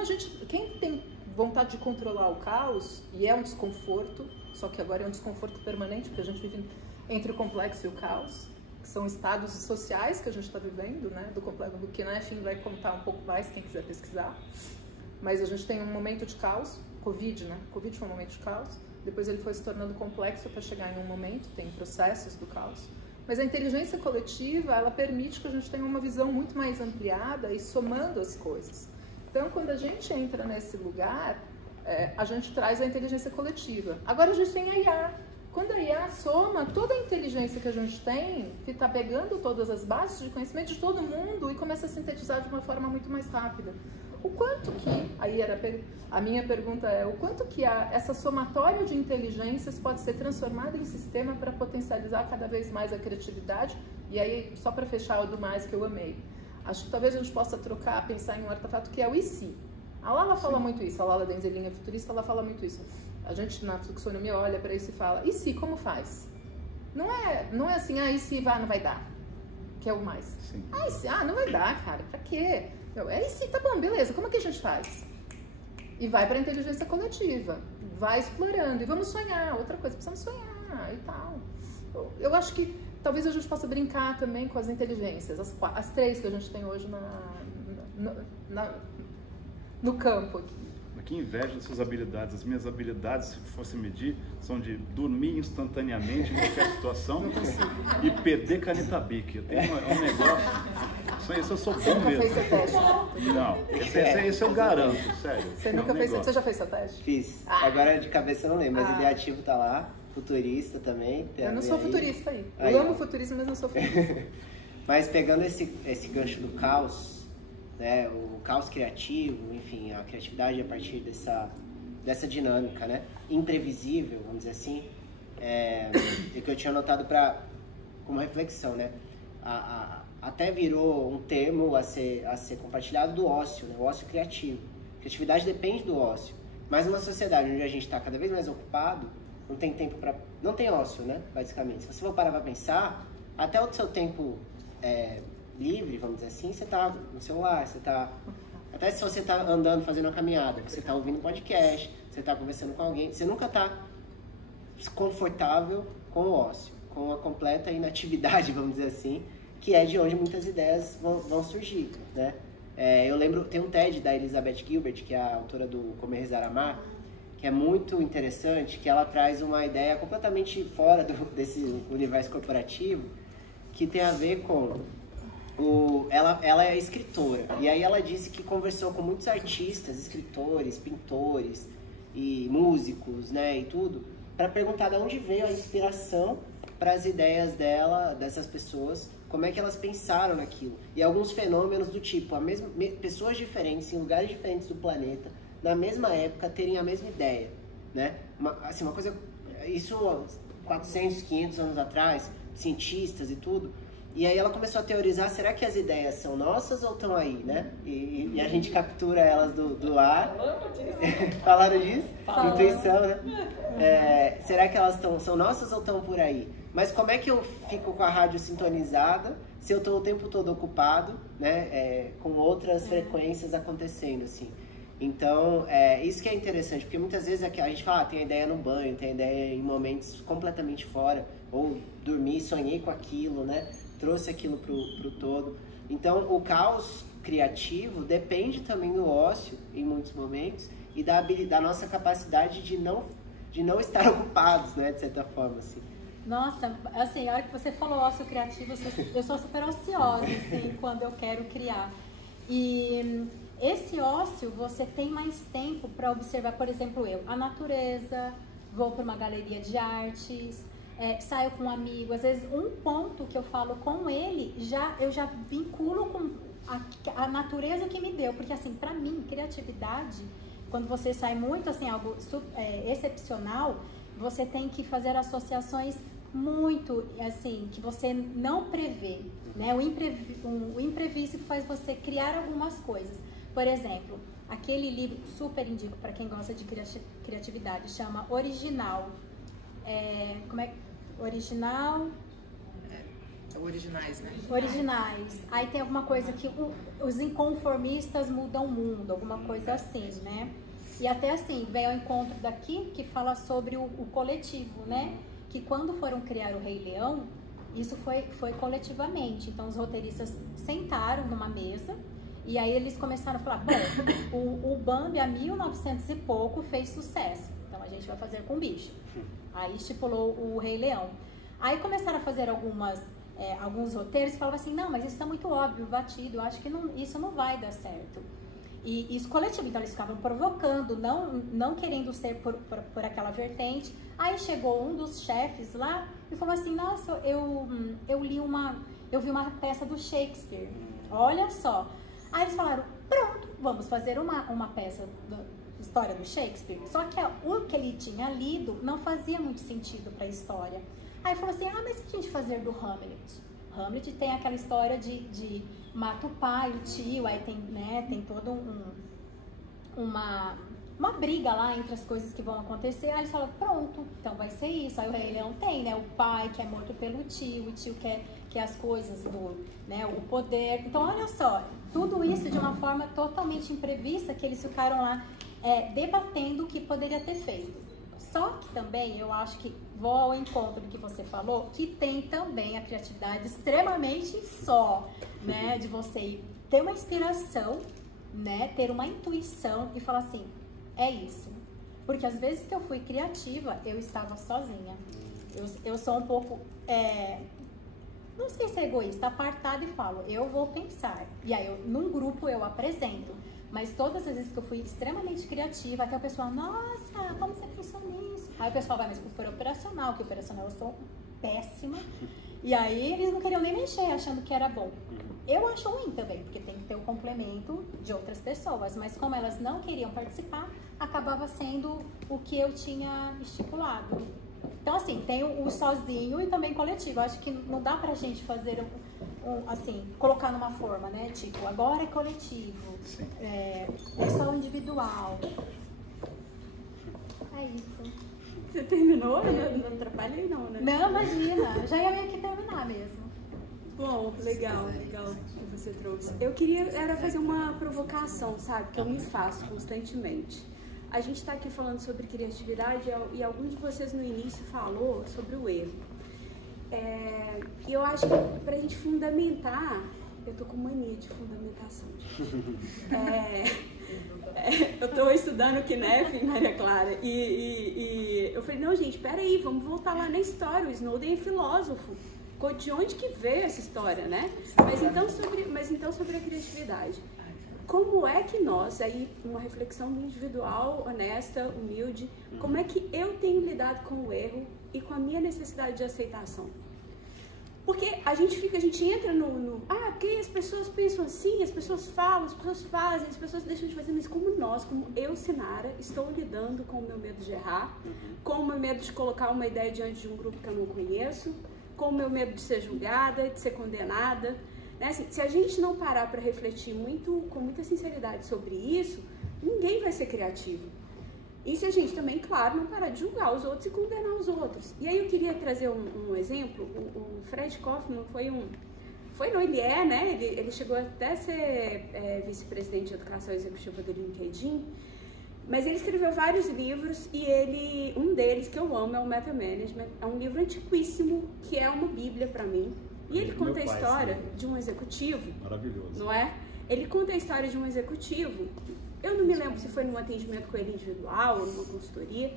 quem tem vontade de controlar o caos, e é um desconforto, só que agora é um desconforto permanente, porque a gente vive entre o complexo e o caos, que são estados sociais que a gente está vivendo, né, do complexo, do que Neffin vai contar um pouco mais, quem quiser pesquisar. Mas a gente tem um momento de caos, Covid, né? Covid foi um momento de caos, depois ele foi se tornando complexo para chegar em um momento, tem processos do caos. Mas a inteligência coletiva, ela permite que a gente tenha uma visão muito mais ampliada e somando as coisas. Então, quando a gente entra nesse lugar, a gente traz a inteligência coletiva. Agora a gente tem a IA. Quando a IA soma toda a inteligência que a gente tem, que está pegando todas as bases de conhecimento de todo mundo e começa a sintetizar de uma forma muito mais rápida. O quanto que, aí a minha pergunta é, o quanto que essa somatória de inteligências pode ser transformada em sistema para potencializar cada vez mais a criatividade? E aí, só para fechar o do mais que eu amei, acho que talvez a gente possa trocar, pensar em um artefato que é o e se. A Lala fala muito isso, a Lala Denzelinha futurista, ela fala muito isso. A gente na fluxonomia olha para isso e fala, e se, como faz? Não é assim, e se vai, não vai dar. quer o mais. Sim. Não vai dar, cara, pra quê? Sim, tá bom, beleza, como é que a gente faz? E vai pra inteligência coletiva, vai explorando, e vamos sonhar, outra coisa, precisamos sonhar e tal. Eu acho que talvez a gente possa brincar também com as inteligências, as 3 que a gente tem hoje no campo aqui. Que inveja das suas habilidades. As minhas habilidades, se fosse medir, são de dormir instantaneamente em qualquer situação e perder caneta Bic. Eu tenho um negócio. Isso eu sou bom mesmo. Você nunca fez seu teste? Não, esse eu garanto, sério. Você nunca fez? Você já fez seu teste? Fiz. Agora de cabeça eu não lembro, mas ideativo tá lá, futurista também. Eu não sou futurista aí. Aí, eu amo futurismo, mas não sou futurista. Mas pegando esse gancho do caos, né, o caos criativo, enfim, a criatividade a partir dessa dinâmica, né, imprevisível, vamos dizer assim, é que eu tinha anotado como reflexão, né, até virou um termo a ser compartilhado do ócio, né, o ócio criativo. Criatividade depende do ócio, mas numa sociedade onde a gente está cada vez mais ocupado, não tem tempo não tem ócio, né, basicamente. Se você for parar para pensar, até o seu tempo livre, vamos dizer assim, você tá no celular, até se você tá andando, fazendo uma caminhada, você tá ouvindo podcast, você tá conversando com alguém, você nunca tá confortável com o ócio, com a completa inatividade, vamos dizer assim, que é de onde muitas ideias vão surgir, né? Eu lembro, tem um TED da Elizabeth Gilbert, que é a autora do Comer, Rezar, Amar, que é muito interessante, que ela traz uma ideia completamente fora desse universo corporativo, que tem a ver com ela é escritora, e aí ela disse que conversou com muitos artistas, escritores, pintores e músicos, né, e tudo, para perguntar de onde veio a inspiração para as ideias dessas pessoas, como é que elas pensaram naquilo, e alguns fenômenos do tipo, pessoas diferentes em lugares diferentes do planeta, na mesma época, terem a mesma ideia, né, uma coisa, isso 400, 500 anos atrás, cientistas e tudo. E aí ela começou a teorizar, será que as ideias são nossas ou estão aí, né? E a gente captura elas do ar. Falaram disso? Intuição, né? Será que elas são nossas ou estão por aí? Mas como é que eu fico com a rádio sintonizada se eu estou o tempo todo ocupado, né? Com outras frequências acontecendo, assim. Então, isso que é interessante, porque muitas vezes a gente fala, tem a ideia no banho, tem a ideia em momentos completamente fora, ou dormir, sonhei com aquilo, né? Trouxe aquilo pro todo. Então, o caos criativo depende também do ócio, em muitos momentos, e da nossa capacidade de não estar ocupados, né? De certa forma, assim. Nossa, assim, a hora que você falou ócio criativo, eu sou super ociosa, assim, quando eu quero criar. E esse ócio, você tem mais tempo para observar, por exemplo, a natureza, vou para uma galeria de artes, saio com um amigo, às vezes um ponto que eu falo com ele, eu já vinculo com a natureza que me deu, porque assim, para mim, criatividade, quando você sai muito, assim, algo excepcional, você tem que fazer associações muito, assim, que você não prevê, né? O imprevisto que faz você criar algumas coisas. Por exemplo, aquele livro, super indico para quem gosta de criatividade, chama Original. Original? Originais, né? Originais. Aí tem alguma coisa que os inconformistas mudam o mundo, alguma coisa assim, né? E até assim, veio ao encontro daqui que fala sobre o coletivo, né? Que quando foram criar o Rei Leão, isso foi coletivamente. Então os roteiristas sentaram numa mesa e aí eles começaram a falar, bom, o Bambi há 1900 e pouco fez sucesso, então a gente vai fazer com o bicho. Aí estipulou o Rei Leão. Aí começaram a fazer alguns roteiros e falavam assim, não, mas isso está muito óbvio, batido, eu acho que isso não vai dar certo. E isso coletivo, então eles ficavam provocando, não querendo ser por aquela vertente. Aí chegou um dos chefes lá e falou assim, nossa, eu vi uma peça do Shakespeare, olha só. Aí eles falaram, pronto, vamos fazer uma peça da história do Shakespeare. Só que o que ele tinha lido não fazia muito sentido para a história. Aí falou assim, mas o que a gente fazer do Hamlet? Hamlet tem aquela história de mata o pai, o tio, aí tem toda uma briga lá entre as coisas que vão acontecer. Aí eles falam, pronto, então vai ser isso. Aí o Rei Leão tem, né? O pai que é morto pelo tio, o tio quer as coisas do, né? O poder. Então, olha só, tudo isso de uma forma totalmente imprevista, que eles ficaram lá debatendo o que poderia ter feito. Só que também, eu acho que, vou ao encontro do que você falou, que tem também a criatividade extremamente né? De você ter uma inspiração, né? Ter uma intuição e falar assim, é isso. Porque às vezes que eu fui criativa, eu estava sozinha. Eu sou um pouco, não sei se é egoísta, apartada e falo, eu vou pensar. E aí, num grupo eu apresento. Mas todas as vezes que eu fui extremamente criativa, até o pessoal, nossa, como você pensou nisso? Aí o pessoal vai mais pro operacional, que o operacional eu sou péssima. E aí eles não queriam nem mexer, achando que era bom. Eu acho ruim também, porque tem que ter o complemento de outras pessoas. Mas como elas não queriam participar, acabava sendo o que eu tinha estipulado. Então, assim, tem o sozinho e também coletivo. Eu acho que não dá pra gente fazer assim, colocar numa forma, né? Tipo, agora é coletivo, é só o individual. É isso. Você terminou? Eu não atrapalhei não, né? Não, imagina. Já ia meio que terminar mesmo. Bom, legal que você trouxe. Eu queria fazer uma provocação, sabe? Que eu me faço constantemente. A gente está aqui falando sobre criatividade e algum de vocês no início falou sobre o erro. E eu acho que para a gente fundamentar, eu tô com mania de fundamentação, gente. Eu estou estudando o Knef, Maria Clara, e eu falei, não, gente, peraí, vamos voltar lá na história, o Snowden é filósofo. De onde que veio essa história, né? Mas então sobre a criatividade. Como é que nós, aí uma reflexão individual, honesta, humilde, como é que eu tenho lidado com o erro e com a minha necessidade de aceitação? Porque a gente entra porque as pessoas pensam assim, as pessoas falam, as pessoas fazem, as pessoas deixam de fazer, mas como eu, Sinara, estou lidando com o meu medo de errar, com o meu medo de colocar uma ideia diante de um grupo que eu não conheço, com o meu medo de ser julgada, de ser condenada, né? Assim, se a gente não parar para refletir com muita sinceridade sobre isso, ninguém vai ser criativo. E se a gente também, claro, não parar de julgar os outros e condenar os outros. E aí eu queria trazer um exemplo. O Fred Kaufman ele é, né? Ele chegou até a ser vice-presidente de educação executiva do LinkedIn, mas ele escreveu vários livros e um deles que eu amo é o Meta Management. É um livro antiquíssimo, que é uma bíblia para mim. E ele conta a história de um executivo. Maravilhoso. Não é? Ele conta a história de um executivo. Eu não me lembro se foi num atendimento com ele individual ou numa consultoria,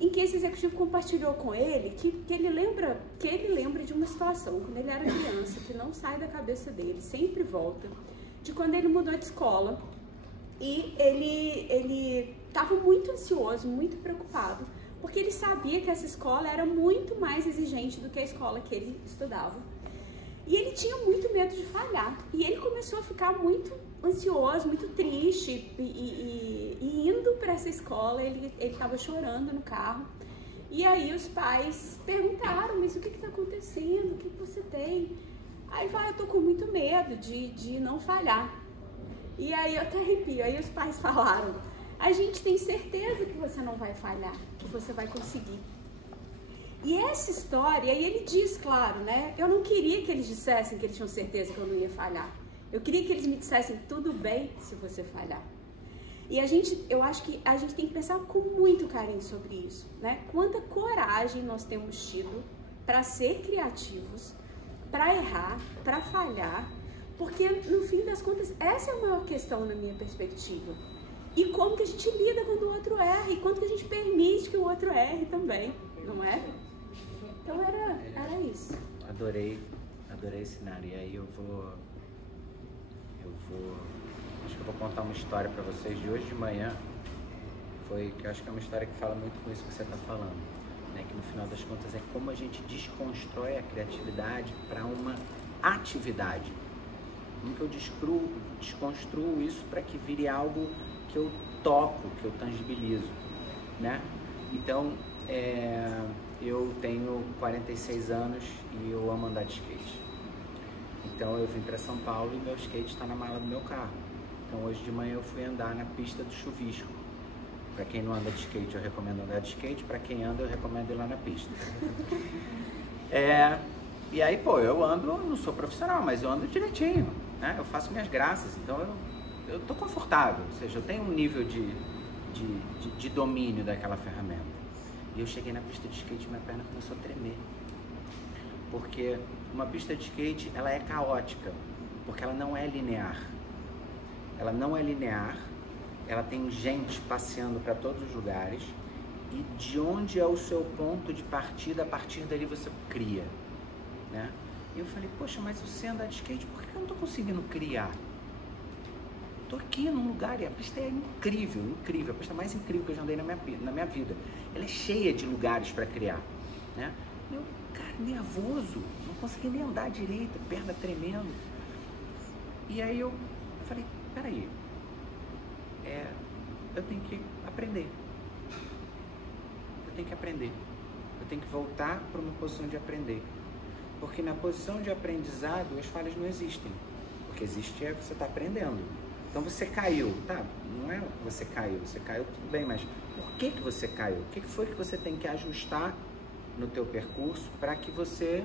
em que esse executivo compartilhou com ele que ele lembra de uma situação, quando ele era criança, que não sai da cabeça dele, sempre volta, de quando ele mudou de escola e ele estava muito ansioso, muito preocupado, porque ele sabia que essa escola era muito mais exigente do que a escola que ele estudava. E ele tinha muito medo de falhar. E ele começou a ficar muito ansioso, muito triste. E indo para essa escola, ele estava chorando no carro. E aí os pais perguntaram, mas o que está acontecendo? O que você tem? Aí ele falou, eu tô com muito medo de não falhar. E aí eu até arrepio. Aí os pais falaram, a gente tem certeza que você não vai falhar, que você vai conseguir. E essa história, e ele diz, claro, né? Eu não queria que eles dissessem que eles tinham certeza que eu não ia falhar. Eu queria que eles me dissessem, tudo bem se você falhar. E eu acho que a gente tem que pensar com muito carinho sobre isso, né? Quanta coragem nós temos tido para ser criativos, para errar, para falhar, porque no fim das contas, essa é a maior questão na minha perspectiva. E como que a gente lida quando o outro erra, e quanto que a gente permite que o outro erre também, não é? Então era isso. Adorei Sinara. E aí eu acho que eu vou contar uma história para vocês de hoje de manhã. Que eu acho que é uma história que fala muito com isso que você está falando, né? Que no final das contas é como a gente desconstrói a criatividade para uma atividade. Como que eu desconstruo isso para que vire algo que eu toco, que eu tangibilizo, né? Então, eu tenho 46 anos e eu amo andar de skate. Então eu vim para São Paulo e meu skate está na mala do meu carro. Então hoje de manhã eu fui andar na pista do Chuvisco. Para quem não anda de skate, eu recomendo andar de skate. Para quem anda, eu recomendo ir lá na pista. E aí, pô, eu ando, não sou profissional, mas eu ando direitinho, né? Eu faço minhas graças, então eu tô confortável, ou seja, eu tenho um nível de domínio daquela ferramenta. E eu cheguei na pista de skate e minha perna começou a tremer. Porque uma pista de skate, ela é caótica, porque ela não é linear. Ela não é linear, ela tem gente passeando para todos os lugares, e de onde é o seu ponto de partida, a partir dali você cria, né? E eu falei, poxa, mas você anda de skate, por que eu não estou conseguindo criar? Estou aqui num lugar e a pista é incrível, incrível, a pista mais incrível que eu já andei na minha vida. Ela é cheia de lugares para criar, né? Eu, cara, nervoso, não consegui nem andar direito, perna tremendo. E aí eu falei, peraí, eu tenho que aprender. Eu tenho que aprender. Eu tenho que voltar para uma posição de aprender. Porque na posição de aprendizado, as falhas não existem. Porque existe você está aprendendo. Então você caiu, tá? Não é você caiu tudo bem, mas por que você caiu? O que foi que você tem que ajustar no teu percurso para que você,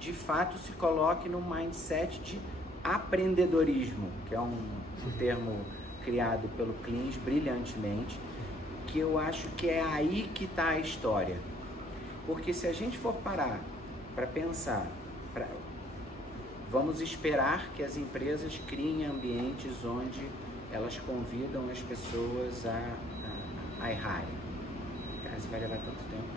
de fato, se coloque num mindset de aprendedorismo, que é um termo criado pelo Cleans brilhantemente, que eu acho que é aí que está a história. Porque se a gente for parar para pensar, vamos esperar que as empresas criem ambientes onde elas convidam as pessoas a errarem. Cara, isso vai levar tanto tempo.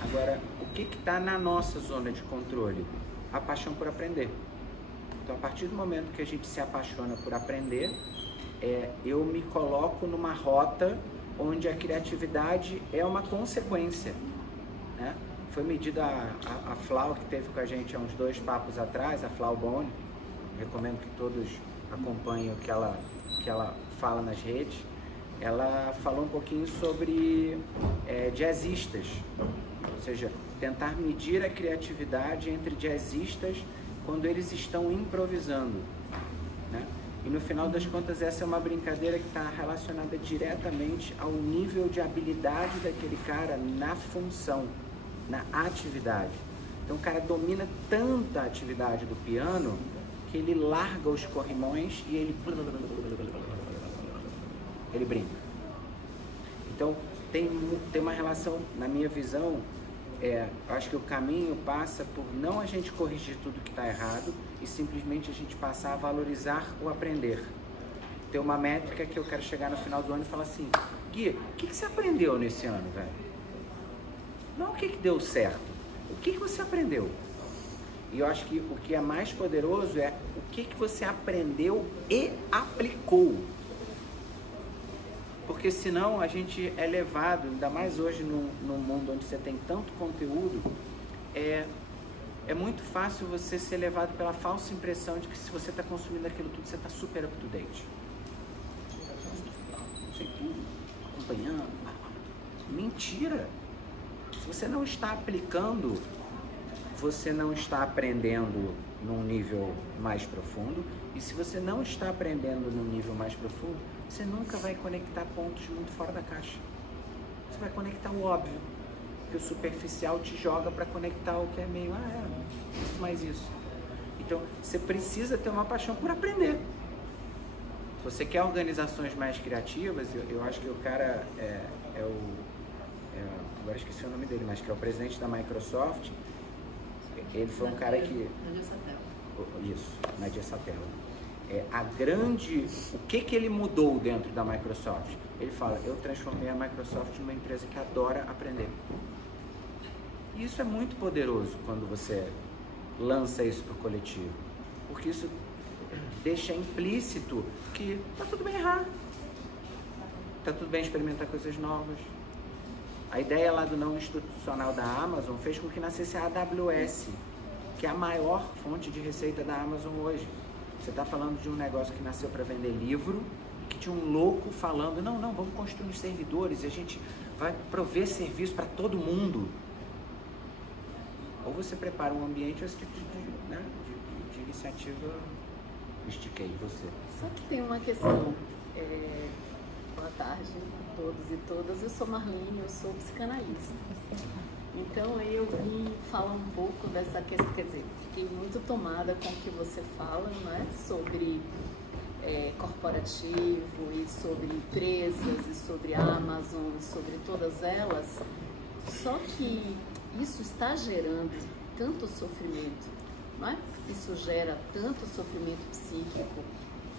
Agora, o que está na nossa zona de controle? A paixão por aprender. Então, a partir do momento que a gente se apaixona por aprender, eu me coloco numa rota onde a criatividade é uma consequência, né? Foi medida a Flau, que teve com a gente há uns 2 papos atrás, a Flau Boni. Recomendo que todos acompanhem o que ela fala nas redes. Ela falou um pouquinho sobre jazzistas, ou seja, tentar medir a criatividade entre jazzistas quando eles estão improvisando, né? E no final das contas essa é uma brincadeira que está relacionada diretamente ao nível de habilidade daquele cara na função, na atividade. Então o cara domina tanta atividade do piano que ele larga os corrimões e ele brinca. Então tem uma relação, na minha visão, eu acho que o caminho passa por não a gente corrigir tudo que está errado e simplesmente a gente passar a valorizar o aprender. Tem uma métrica que eu quero chegar no final do ano e falar assim, Gui, o que você aprendeu nesse ano, velho? Não o que deu certo, o que você aprendeu? E eu acho que o que é mais poderoso é o que você aprendeu e aplicou. Porque senão a gente é levado, ainda mais hoje num mundo onde você tem tanto conteúdo, é muito fácil você ser levado pela falsa impressão de que se você está consumindo aquilo tudo, você está super up to date. Sei tudo, acompanhando. Mentira! Se você não está aplicando, você não está aprendendo num nível mais profundo. E se você não está aprendendo num nível mais profundo, você nunca vai conectar pontos muito fora da caixa. Você vai conectar o óbvio, que o superficial te joga para conectar o que é meio, isso mais isso. Então, você precisa ter uma paixão por aprender. Se você quer organizações mais criativas, eu acho que o cara agora esqueci o nome dele, mas que é o presidente da Microsoft. Ele foi um cara que... Nadia Satella. Isso, Nadia Satella. O que ele mudou dentro da Microsoft? Ele fala, eu transformei a Microsoft numa empresa que adora aprender. E isso é muito poderoso quando você lança isso para o coletivo. Porque isso deixa implícito que tá tudo bem errar. Tá tudo bem experimentar coisas novas. A ideia lá do não institucional da Amazon fez com que nascesse a AWS, que é a maior fonte de receita da Amazon hoje. Você está falando de um negócio que nasceu para vender livro, que tinha um louco falando, não, vamos construir uns servidores e a gente vai prover serviço para todo mundo. Ou você prepara um ambiente, ou esse tipo de iniciativa, estiquei você. Só que tem uma questão, Boa tarde a todos e todas. Eu sou Marlene, eu sou psicanalista. Então eu vim falar um pouco dessa questão, quer dizer, fiquei muito tomada com o que você fala, né, sobre corporativo e sobre empresas e sobre Amazon e sobre todas elas. Só que isso está gerando tanto sofrimento, não é? Isso gera tanto sofrimento psíquico.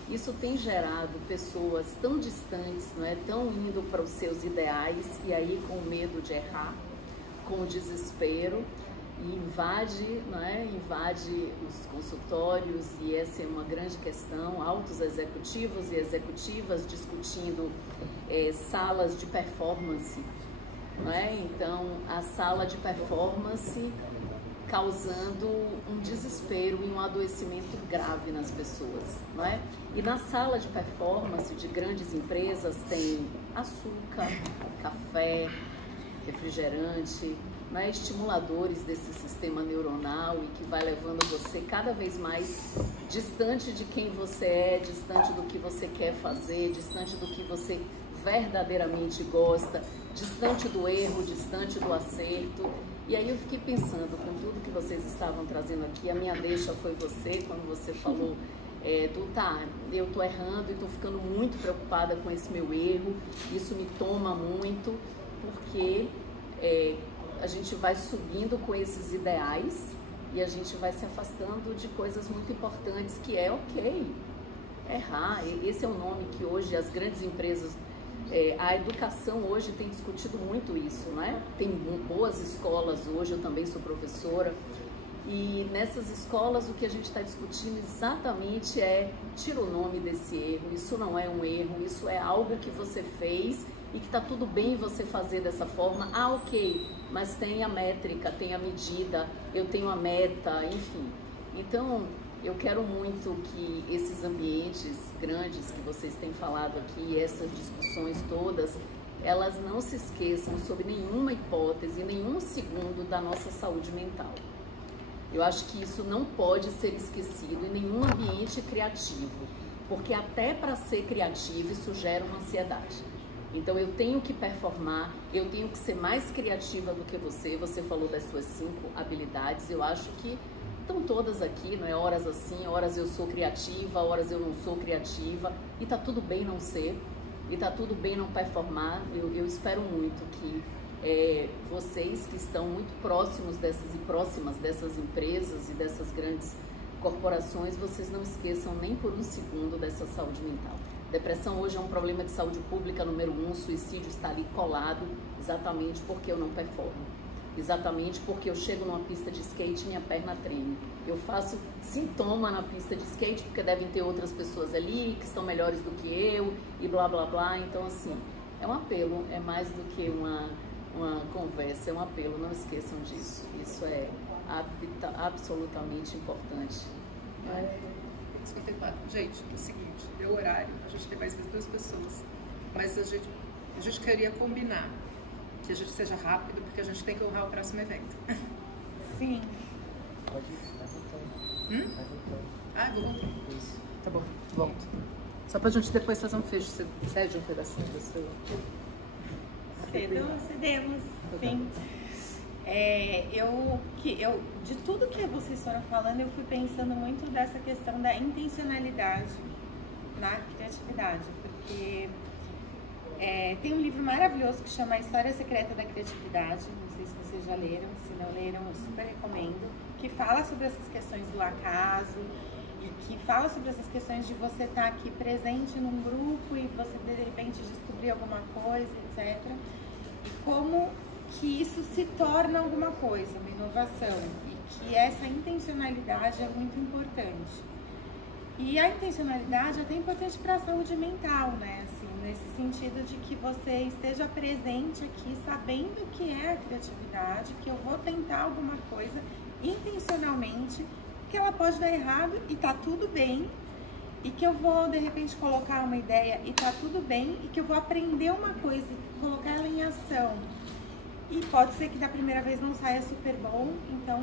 Isso tem gerado pessoas tão distantes, não é? Tão indo para os seus ideais e aí com medo de errar, com o desespero, e invade, não é? Invade os consultórios, e essa é uma grande questão. Altos executivos e executivas discutindo salas de performance, não é? Então, a sala de performance causando um desespero e um adoecimento grave nas pessoas, não é? E na sala de performance de grandes empresas tem açúcar, café, refrigerante, né, estimuladores desse sistema neuronal, e que vai levando você cada vez mais distante de quem você é, distante do que você quer fazer, distante do que você verdadeiramente gosta, distante do erro, distante do acerto. E aí eu fiquei pensando, com tudo que vocês estavam trazendo aqui, a minha deixa foi você, quando você falou eu tô errando e tô ficando muito preocupada com esse meu erro, isso me toma muito, porque a gente vai subindo com esses ideais e a gente vai se afastando de coisas muito importantes, que é errar. Esse é o nome que hoje as grandes empresas, a educação hoje tem discutido muito isso, né? Tem boas escolas hoje, eu também sou professora, e nessas escolas o que a gente está discutindo exatamente tira o nome desse erro. Isso não é um erro, isso é algo que você fez e que está tudo bem você fazer dessa forma. Ok, mas tem a métrica, tem a medida, eu tenho a meta, enfim. Então, eu quero muito que esses ambientes grandes que vocês têm falado aqui, essas discussões todas, elas não se esqueçam sob nenhuma hipótese, nenhum segundo da nossa saúde mental. Eu acho que isso não pode ser esquecido em nenhum ambiente criativo, porque até para ser criativo isso gera uma ansiedade. Então eu tenho que performar, eu tenho que ser mais criativa do que você. Você falou das suas 5 habilidades, eu acho que estão todas aqui, não é? Horas assim, horas eu sou criativa, horas eu não sou criativa, e tá tudo bem não ser, e tá tudo bem não performar. Eu espero muito que vocês que estão muito próximos dessas e próximas dessas empresas e dessas grandes corporações, vocês não esqueçam nem por um segundo dessa saúde mental. Depressão hoje é um problema de saúde pública número 1, suicídio está ali colado exatamente porque eu não performo. Exatamente porque eu chego numa pista de skate e minha perna treme. Eu faço sintoma na pista de skate porque devem ter outras pessoas ali que são melhores do que eu e blá blá blá. Então assim, é um apelo, é mais do que uma conversa, é um apelo, não esqueçam disso. Isso é absolutamente importante. Gente, é o seguinte, deu horário, a gente tem mais 2 pessoas, mas a gente queria combinar que a gente seja rápido, porque a gente tem que honrar o próximo evento. Sim. Pode ir, vai voltando. Ah, eu vou voltar. Isso. Tá bom, volto. Só pra gente depois fazer um fecho, você cede um pedacinho do seu... Cedemos, sim. De tudo que vocês foram falando, eu fui pensando muito dessa questão da intencionalidade na criatividade, porque tem um livro maravilhoso que chama A História Secreta da Criatividade, não sei se vocês já leram, se não leram, eu super recomendo, que fala sobre essas questões do acaso e que fala sobre essas questões de você estar aqui presente num grupo e você de repente descobrir alguma coisa, etc. E como que isso se torna alguma coisa, uma inovação, e que essa intencionalidade é muito importante. E a intencionalidade é até importante para a saúde mental, né? Assim, nesse sentido de que você esteja presente aqui, sabendo que é a criatividade, que eu vou tentar alguma coisa intencionalmente, que ela pode dar errado e tá tudo bem, e que eu vou de repente colocar uma ideia e tá tudo bem, e que eu vou aprender uma coisa e colocar ela em ação. E pode ser que da primeira vez não saia super bom, então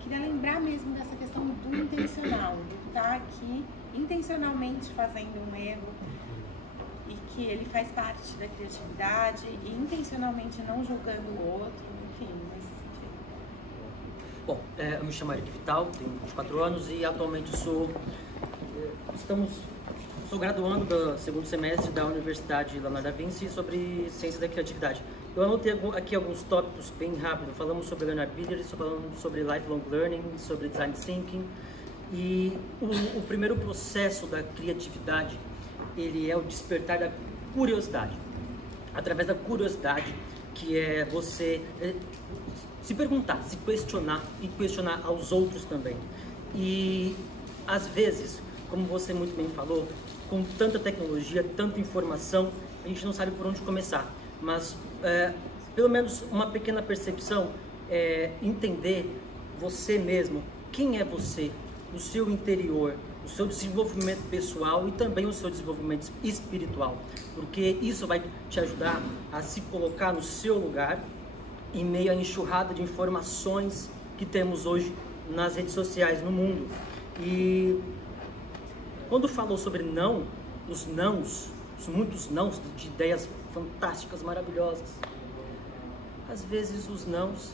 queria lembrar mesmo dessa questão do intencional, de estar aqui intencionalmente fazendo um erro, e que ele faz parte da criatividade e intencionalmente não julgando o outro, enfim, nesse sentido. Bom, eu me chamo Eric Vital, tenho 24 anos e atualmente sou graduando do segundo semestre da Universidade Leonardo da Vinci sobre Ciência da Criatividade. Eu anotei aqui alguns tópicos bem rápido. Falamos sobre Leonard Biller, falamos sobre Lifelong Learning, sobre Design Thinking. E o primeiro processo da criatividade, ele é o despertar da curiosidade. Através da curiosidade, que é você se perguntar, se questionar e questionar aos outros também. E, às vezes, como você muito bem falou, com tanta tecnologia, tanta informação, a gente não sabe por onde começar. Mas, pelo menos uma pequena percepção é entender você mesmo, quem é você, o seu interior, o seu desenvolvimento pessoal e também o seu desenvolvimento espiritual. Porque isso vai te ajudar a se colocar no seu lugar em meio à enxurrada de informações que temos hoje nas redes sociais, no mundo. E quando falou sobre não, os nãos, os muitos nãos de ideias fantásticas, maravilhosas, às vezes os nãos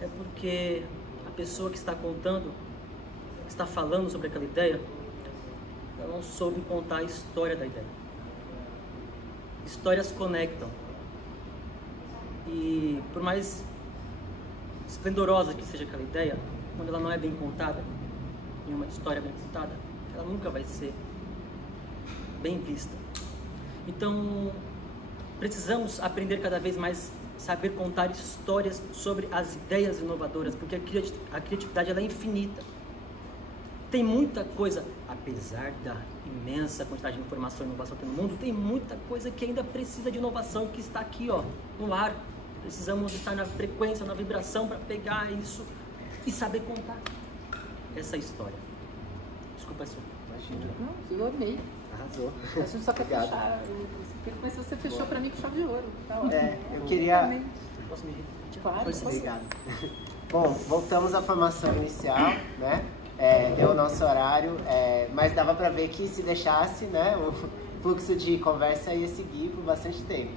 é porque a pessoa que está contando, que está falando sobre aquela ideia, ela não soube contar a história da ideia. Histórias conectam. E por mais esplendorosa que seja aquela ideia, quando ela não é bem contada, em uma história bem contada, ela nunca vai ser bem vista. Então, precisamos aprender cada vez mais saber contar histórias sobre as ideias inovadoras, porque a criatividade ela é infinita. Tem muita coisa, apesar da imensa quantidade de informação e inovação que tem no mundo, tem muita coisa que ainda precisa de inovação, que está aqui, ó, no ar. Precisamos estar na frequência, na vibração para pegar isso e saber contar essa história. Desculpa, senhor. Imagina. Não, eu amei. Arrasou. A gente só quer fechar. Mas você fechou pra mim com chave de ouro. Tá ótimo. Eu queria... Posso me repetir? Claro, Obrigado. Bom, voltamos à formação inicial, né? Deu o nosso horário, mas dava para ver que se deixasse, né, o fluxo de conversa ia seguir por bastante tempo.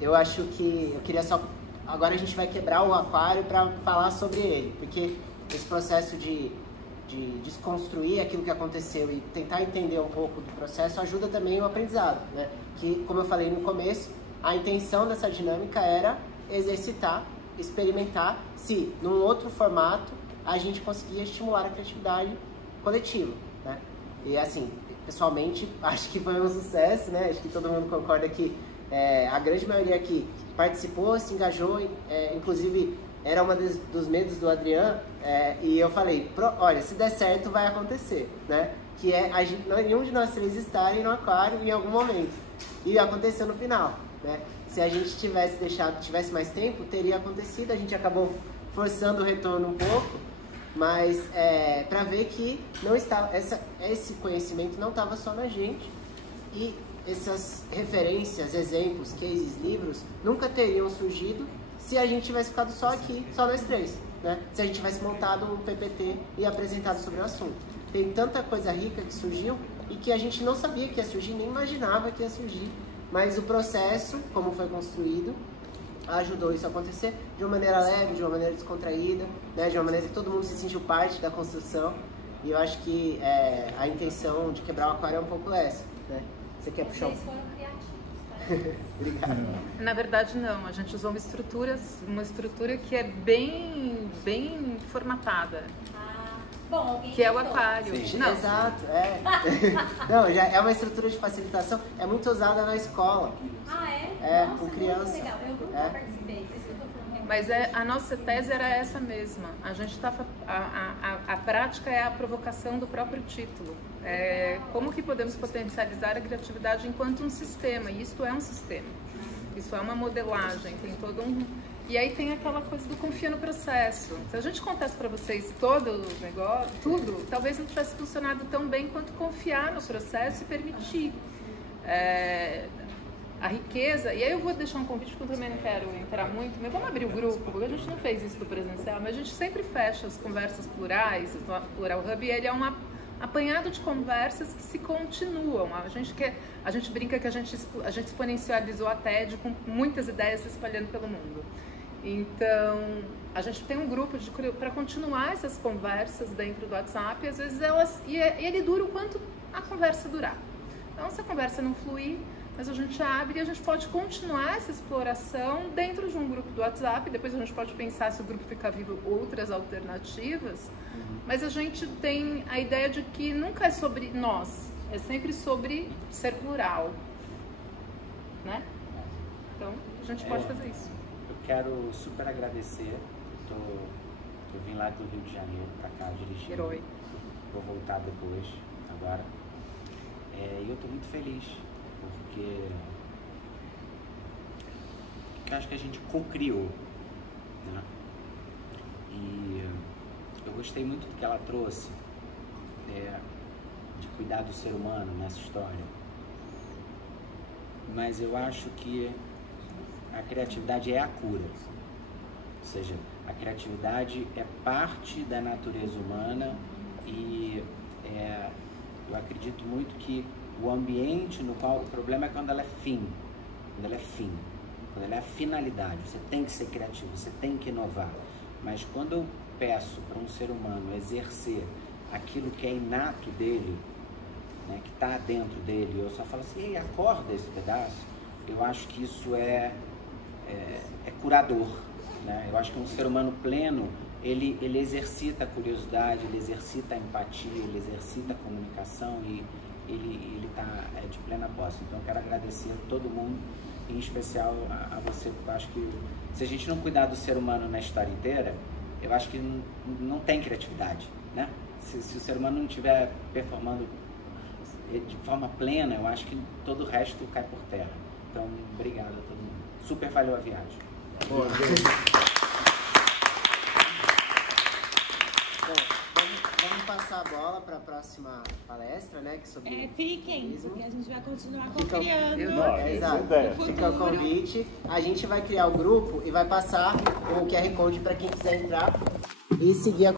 Eu acho que eu queria só... Agora a gente vai quebrar o aquário para falar sobre ele, porque esse processo de desconstruir aquilo que aconteceu e tentar entender um pouco do processo ajuda também o aprendizado, né? Que, como eu falei no começo, a intenção dessa dinâmica era exercitar, experimentar se, num outro formato, a gente conseguia estimular a criatividade coletiva, né? E assim, pessoalmente, acho que foi um sucesso, né? Acho que todo mundo concorda que a grande maioria aqui participou, se engajou, inclusive era uma dos medos do Adriano, e eu falei, olha, se der certo vai acontecer, né? Que nenhum de nós três estarem no aquário em algum momento. E aconteceu no final, né? Se a gente tivesse mais tempo, teria acontecido, a gente acabou forçando o retorno um pouco, mas para ver que não estava, esse conhecimento não estava só na gente, e essas referências, exemplos, cases, livros, nunca teriam surgido se a gente tivesse ficado só aqui, só nós três, né? Se a gente tivesse montado um PPT e apresentado sobre o assunto. Tem tanta coisa rica que surgiu e que a gente não sabia que ia surgir, nem imaginava que ia surgir, mas o processo, como foi construído, ajudou isso a acontecer de uma maneira leve, de uma maneira descontraída, né? De uma maneira que todo mundo se sentiu parte da construção. E eu acho que a intenção de quebrar o aquário é um pouco essa, né? Você quer puxar? Vocês foram criativos, Obrigado. Na verdade, não. A gente usou uma estrutura que é bem formatada. Bom, alguém Que é o tentou. aquário. Sim, Não. exato, Não, já é uma estrutura de facilitação, é muito usada na escola. Ah, é? Com Nossa, criança. muito legal. Eu nunca participei, por isso que eu tô falando. Mas a nossa tese era essa mesma. A gente a prática é a provocação do próprio título. Como que podemos potencializar a criatividade enquanto um sistema? E isto é um sistema. Isso é uma modelagem, tem todo um... E aí tem aquela coisa do confia no processo. Se a gente contasse para vocês todo o negócio, tudo, talvez não tivesse funcionado tão bem quanto confiar no processo e permitir. A riqueza, e aí eu vou deixar um convite porque eu também não quero entrar muito, mas vamos abrir o grupo, porque a gente não fez isso pro presencial, mas a gente sempre fecha as conversas plurais, o Plural Hub, e ele é uma apanhado de conversas que se continuam. A gente brinca que a gente exponencializou a TED com muitas ideias se espalhando pelo mundo. Então, a gente tem um grupo para continuar essas conversas dentro do WhatsApp, e às vezes ele dura o quanto a conversa durar. Então, se a conversa não fluir, mas a gente abre e a gente pode continuar essa exploração dentro de um grupo do WhatsApp. Depois a gente pode pensar, se o grupo ficar vivo, outras alternativas. Mas a gente tem a ideia de que nunca é sobre nós, é sempre sobre ser plural, né? Então, a gente pode fazer isso. Eu quero super agradecer. Eu vim lá do Rio de Janeiro pra cá dirigir. Herói. Vou voltar depois, agora. E eu tô muito feliz, porque eu acho que a gente co-criou, né? E eu gostei muito do que ela trouxe, de cuidar do ser humano nessa história. Mas eu acho que a criatividade é a cura. Ou seja, a criatividade é parte da natureza humana e eu acredito muito que o ambiente no qual... O problema é quando ela é fim. Quando ela é fim. Quando ela é a finalidade. Você tem que ser criativo, você tem que inovar. Mas quando eu peço para um ser humano exercer aquilo que é inato dele, né, que está dentro dele, eu só falo assim, ei, acorda esse pedaço, eu acho que isso é curador, né? Eu acho que um ser humano pleno, ele exercita a curiosidade, ele exercita a empatia, ele exercita a comunicação e ele está de plena posse. Então eu quero agradecer a todo mundo, em especial a você, porque eu acho que se a gente não cuidar do ser humano na história inteira, eu acho que não tem criatividade, né? Se o ser humano não estiver performando de forma plena, eu acho que todo o resto cai por terra. Então, obrigado a todo mundo. Super valeu a viagem. Boa. Vamos passar a bola para a próxima palestra, né? Que sobre fiquem, porque a gente vai continuar criando. Exato. Fica o convite. A gente vai criar o grupo e vai passar o QR Code para quem quiser entrar e seguir a